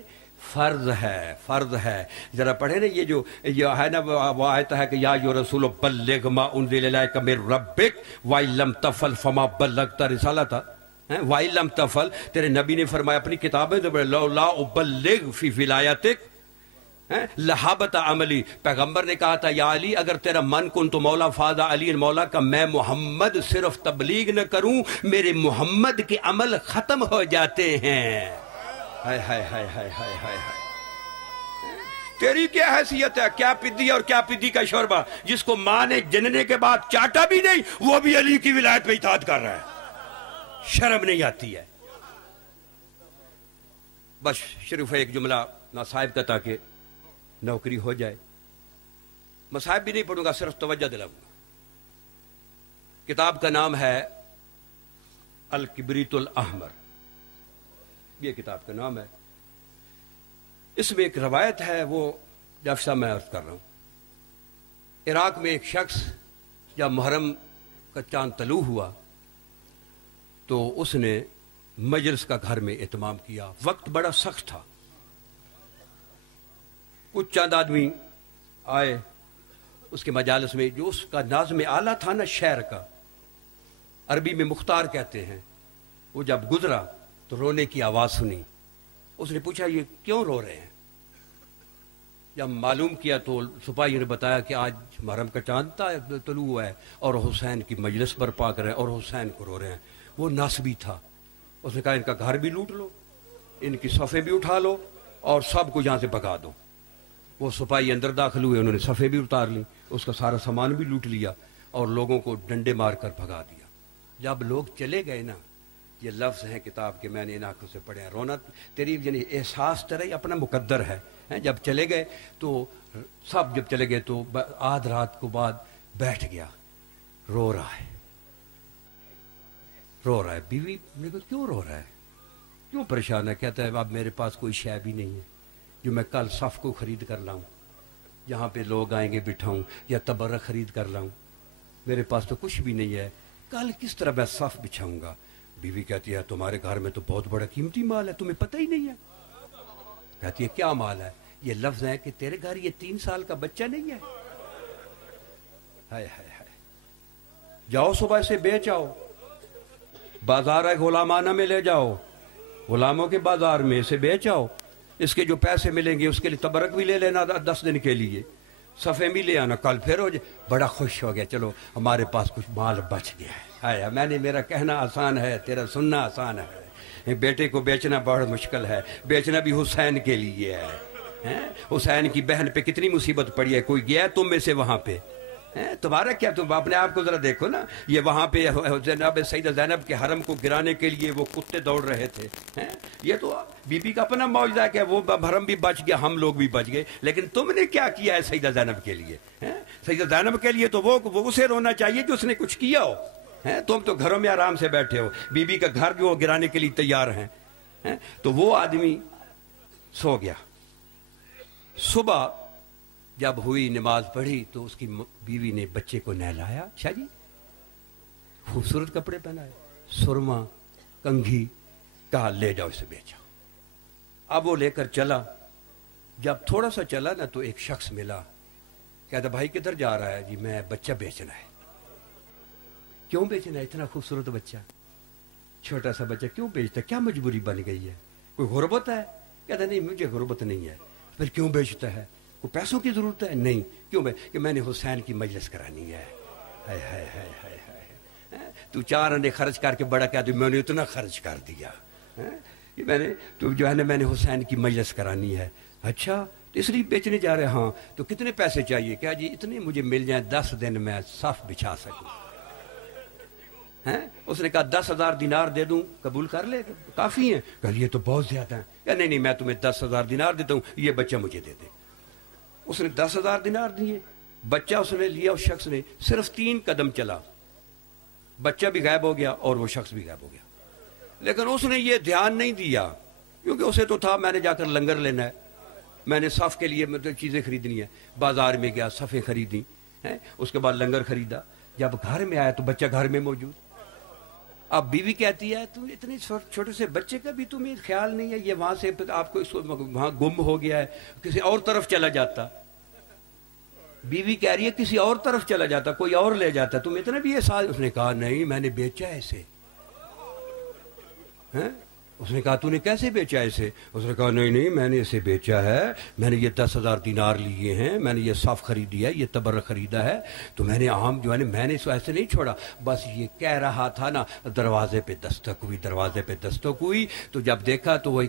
فرض ہے، فرض ہے. ذرا پڑھے نا، یہ ہے نا وہ آیت ہے کہ یا ایھا الرسول بلغ ما انزل الیک من ربک وَإِن لَّم تَفْعَلْ فَمَا بَلَّغْتَ رِسَالَتَهُ. وَإِن لَّم تَفْعَلْ، تیرے نبی نے فرمایا اپنی کتاب میں، لَوْلَا أُبَلِّغُ فِي وِلَایَتِکَ لَحَبَطَ عَمَلِی. پیغمبر نے کہا تھا یا علی، اگر تیرا من کن تو مولا فاض علی مولا کا میں محمد صرف تبلیغ نہ کروں، میرے محمد کے عمل ختم ہو جاتے ہیں. ہائے ہائے ہائے ہائے ہائے ہائے. تیری کیا حیثیت ہے؟ کیا پدی اور کیا پدی کا شوربہ، جس کو ماں نے جننے کے بعد چاٹا بھی نہیں، وہ بھی علی کی ولایت پہ اطاعت کر رہا ہے. شرم نہیں آتی ہے؟ بس صرف ایک جملہ ناصاحب کا تاکہ نوکری ہو جائے. مصاحب بھی نہیں پڑھوں گا، صرف توجہ دلاؤں گا. کتاب کا نام ہے الکبریت الاحمر، یہ کتاب کا نام ہے. اس میں ایک روایت ہے، وہ جب سے میں عرض کر رہا ہوں. عراق میں ایک شخص جب محرم کا چاند طلوع ہوا تو اس نے مجلس کا گھر میں اہتمام کیا. وقت بڑا سخت تھا. کچھ چند آدمی آئے اس کے مجالس میں. جو اس کا ناظم اعلیٰ تھا نا شہر کا، عربی میں مختار کہتے ہیں، وہ جب گزرا تو رونے کی آواز سنی. اس نے پوچھا یہ کیوں رو رہے ہیں؟ جب معلوم کیا تو سپاہیوں نے بتایا کہ آج محرم کا چاند طلوع ہوا ہے اور حسین کی مجلس برپا کر رہے ہیں اور حسین کو رو رہے ہیں. وہ ناسبی تھا. اس نے کہا ان کا گھر بھی لوٹ لو، ان کی صفیں بھی اٹھا لو اور سب کو یہاں سے بھگا دو. وہ سپاہی اندر داخل ہوئے، انہوں نے صفیں بھی اتار لیں، اس کا سارا سامان بھی لوٹ لیا اور لوگوں کو ڈنڈے مار کر بھگا دیا. جب لوگ چلے گئے نا، یہ لفظ ہیں کتاب کے، میں نے ان آنکھوں سے پڑھے ہیں. رونا تیری یعنی احساس تیرا ہی اپنا مقدر ہے. جب چلے گئے تو سب جب چلے گئے تو آدھ رات کو بعد بیٹھ گیا، رو رہا ہے. رو رہا ہے. بیوی نے کہا کیوں رو رہا ہے, کیوں پریشان ہے؟ کہتا ہے اب میرے پاس کوئی شے بھی نہیں ہے جو میں کل صف کو خرید کر لاؤں, جہاں پہ لوگ آئیں گے بٹھاؤں, یا تبرک خرید کر لاؤں. میرے پاس تو کچھ بھی نہیں ہے, کل کس طرح میں صف بچھاؤں گا؟ بیوی کہتی ہے تمہارے گھر میں تو بہت بڑا قیمتی مال ہے, تمہیں پتہ ہی نہیں ہے. کہتی ہے کیا مال ہے؟ یہ لفظ ہے کہ تیرے گھر یہ 3 سال کا بچہ نہیں ہے. ہائے ہائے ہائے. جاؤ صبح سے بیچ آؤ, بازار ہے غلامانہ میں لے جاؤ, غلاموں کے بازار میں اسے بیچ آؤ, اس کے جو پیسے ملیں گے اس کے لیے تبرک بھی لے لینا 10 دن کے لیے, صفے بھی لے آنا, کل پھر ہو جائے. بڑا خوش ہو گیا, چلو ہمارے پاس کچھ مال بچ گیا ہے. میں نے, میرا کہنا آسان ہے, تیرا سننا آسان ہے. بیٹے کو بیچنا بہت مشکل ہے, بیچنا بھی حسین کے لیے ہے. حسین کی بہن پہ کتنی مصیبت پڑی ہے, کوئی گیا تم میں سے وہاں پہ؟ تمہارا کیا, تم اپنے آپ کو ذرا دیکھو نا. یہ وہاں پہ جناب سیدہ زینب کے حرم کو گرانے کے لیے وہ کتے دوڑ رہے تھے. یہ تو بی بی کا اپنا معجزہ ہے کہ وہ حرم بھی بچ گیا, ہم لوگ بھی بچ گئے. لیکن تم نے کیا کیا ہے سیدہ زینب کے لیے؟ سیدہ زینب کے لیے تو وہ اسے رونا چاہیے جو اس نے کچھ کیا ہو. تم تو گھروں میں آرام سے بیٹھے ہو, بی بی کا گھر بھی وہ گرانے کے لیے تیار ہیں. تو وہ آدمی سو گیا. صبح جب ہوئی, نماز پڑھی, تو اس کی بیوی نے بچے کو نہلایا, شاہ جی خوبصورت کپڑے پہنائے, سرما, کنگھی, کہا لے جاؤ اسے بیچا. اب وہ لے کر چلا. جب تھوڑا سا چلا نا تو ایک شخص ملا, کہتا بھائی کدھر جا رہا ہے؟ جی میں بچہ بیچنا ہے. کیوں بیچنا ہے؟ اتنا خوبصورت بچہ, چھوٹا سا بچہ کیوں بیچتا ہے؟ کیا مجبوری بن گئی ہے؟ کوئی غربت ہے؟ کہتا نہیں مجھے غربت نہیں ہے. پھر کیوں بیچتا ہے؟ کوئی پیسوں کی ضرورت ہے؟ نہیں. کیوں کہ میں نے حسین کی مجلس کرانی ہے. ہائے ہائے ہائے ہائے ہائے. تو 4 انڈے خرچ کر کے بڑا کہتا میں نے اتنا خرچ کر دیا, میں نے تو جو ہے نا میں نے حسین کی مجلس کرانی ہے. اچھا تو اس لیے بیچنے جا رہے؟ ہاں. تو کتنے پیسے چاہیے؟ کیا جی اتنے مجھے مل جائیں 10 دن میں صف بچھا سکوں. اس نے کہا 10,000 دینار دے دوں, قبول کر لے, کافی ہیں؟ کہ یہ تو بہت زیادہ ہیں. کہ نہیں میں تمہیں 10,000 دینار دیتا ہوں, یہ بچہ مجھے دے دے. اس نے 10,000 دینار دیے. بچہ اس نے لیا, اس شخص نے صرف 3 قدم چلا, بچہ بھی غائب ہو گیا اور وہ شخص بھی غائب ہو گیا. لیکن اس نے یہ دھیان نہیں دیا, کیونکہ اسے تو تھا میں نے جا کر لنگر لینا ہے, میں نے صف کے لیے مطلب چیزیں خریدنی ہیں. بازار میں گیا, صفیں خریدی, اس کے بعد لنگر خریدا. جب گھر میں آیا تو بچہ گھر میں موجود. اب بیوی کہتی ہے تم اتنے چھوٹے سے بچے کا بھی تمہیں خیال نہیں ہے, یہ وہاں سے آپ کو وہاں گم ہو گیا ہے, کسی اور طرف چلا جاتا. بیوی کہہ رہی ہے کسی اور طرف چلا جاتا, کوئی اور لے جاتا, تم اتنا بھی احساس. اس نے کہا نہیں میں نے بیچا ہے اسے. اس نے کہا تو نے کیسے بیچا اسے؟ اس نے کہا نہیں میں نے اسے بیچا ہے, میں نے یہ 10,000 دینار لیے ہیں, میں نے یہ صف خریدی ہے, یہ تبرک خریدا ہے, تو میں نے عام جو ہے نا میں نے اس کو ایسے نہیں چھوڑا. بس یہ کہہ رہا تھا نا, دروازے پہ دستک ہوئی, دروازے پہ دستک ہوئی, تو جب دیکھا تو وہ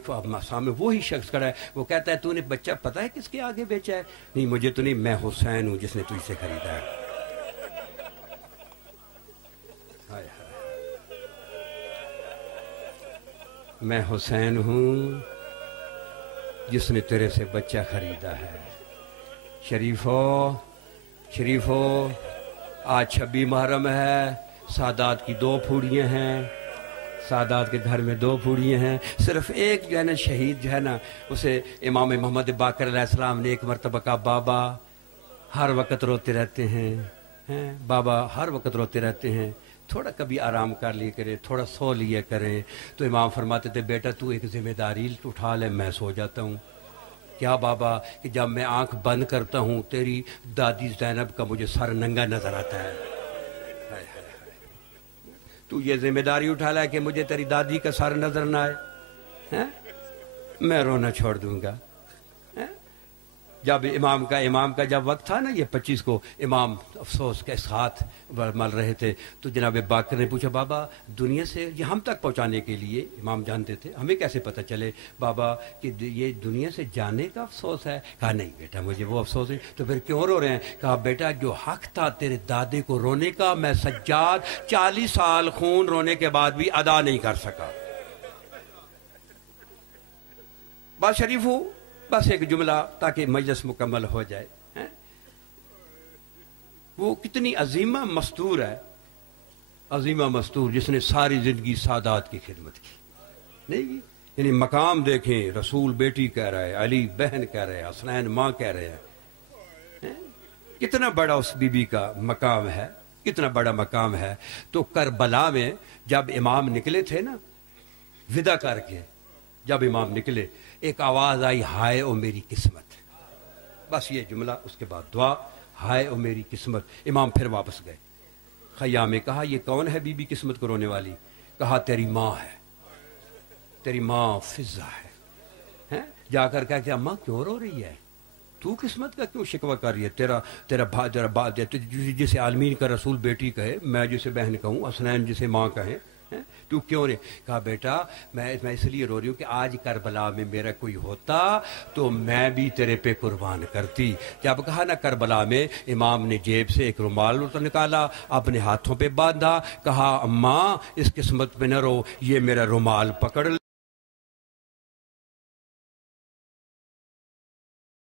سامنے وہی شخص کھڑا ہے. وہ کہتا ہے تو نے بچہ پتہ ہے کس کے آگے بیچا ہے؟ نہیں مجھے تو نہیں, میں حسین ہوں جس نے تجھ سے خریدا ہے. میں حسین ہوں جس نے تیرے سے بچہ خریدا ہے. شریفو آج 26 محرم ہے, سادات کی 2 پھوڑیاں ہیں, سادات کے گھر میں 2 پھوڑیاں ہیں. صرف ایک جو ہے نا شہید جو ہے نا, اسے امام محمد باقر علیہ السلام نے ایک مرتبہ کہا بابا ہر وقت روتے رہتے ہیں, بابا ہر وقت روتے رہتے ہیں, تھوڑا کبھی آرام کر لیا کرے, تھوڑا سو لیا کریں. تو امام فرماتے تھے بیٹا تو ایک ذمہ داری اٹھا لے, میں سو جاتا ہوں. کیا بابا؟ کہ جب میں آنکھ بند کرتا ہوں تیری دادی زینب کا مجھے سر ننگا نظر آتا ہے. تو یہ ذمہ داری اٹھا لے کہ مجھے تیری دادی کا سر نظر نہ آئے, میں رونا چھوڑ دوں گا. جب امام کا جب وقت تھا نا, یہ 25 کو امام افسوس کے ساتھ مل رہے تھے, تو جناب باقر نے پوچھا بابا دنیا سے یہ ہم تک پہنچانے کے لیے امام جانتے تھے, ہمیں کیسے پتہ چلے بابا کہ یہ دنیا سے جانے کا افسوس ہے؟ کہا نہیں بیٹا مجھے وہ افسوس ہے. تو پھر کیوں رو رہے ہیں؟ کہا بیٹا جو حق تھا تیرے دادے کو رونے کا, میں سجاد 40 سال خون رونے کے بعد بھی ادا نہیں کر سکا. بات شریف ہو, بس ایک جملہ تاکہ مجلس مکمل ہو جائے. وہ کتنی عظیمہ مستور ہے. عظیمہ مستور جس نے ساری زندگی سادات کی خدمت کی نہیں کی. یعنی مقام دیکھیں، رسول بیٹی کہہ رہا ہے، علی بہن کہہ رہے ہیں، حسنین ماں کہہ رہے ہیں. کتنا بڑا اس بی بی کا مقام ہے، کتنا بڑا مقام ہے. تو کربلا میں جب امام نکلے تھے نا ودا کر کے، جب امام نکلے ایک آواز آئی، ہائے او میری قسمت. بس یہ جملہ، اس کے بعد دعا، ہائے او میری قسمت. امام پھر واپس گئے. خیام نے کہا یہ کون ہے بی بی قسمت کو رونے والی؟ کہا تیری ماں ہے، تیری ماں فضہ ہے. جا کر کہتے اماں کیوں رو رہی ہے؟ تو قسمت کا کیوں شکوہ کر رہی ہے؟ تیرا باپ جسے عالمین کا رسول بیٹی کہے، میں جسے بہن کہوں، حسنین جسے ماں کہیں، تو کیوں نہیں؟ کہا بیٹا میں اس لیے رو رہی ہوں کہ آج کربلا میں میرا کوئی ہوتا تو میں بھی تیرے پہ قربان کرتی. جب کہا نا کربلا میں، امام نے جیب سے ایک رومال نکالا، اپنے ہاتھوں پہ باندھا، کہا اماں اس قسمت پہ نہ رو، یہ میرا رومال پکڑ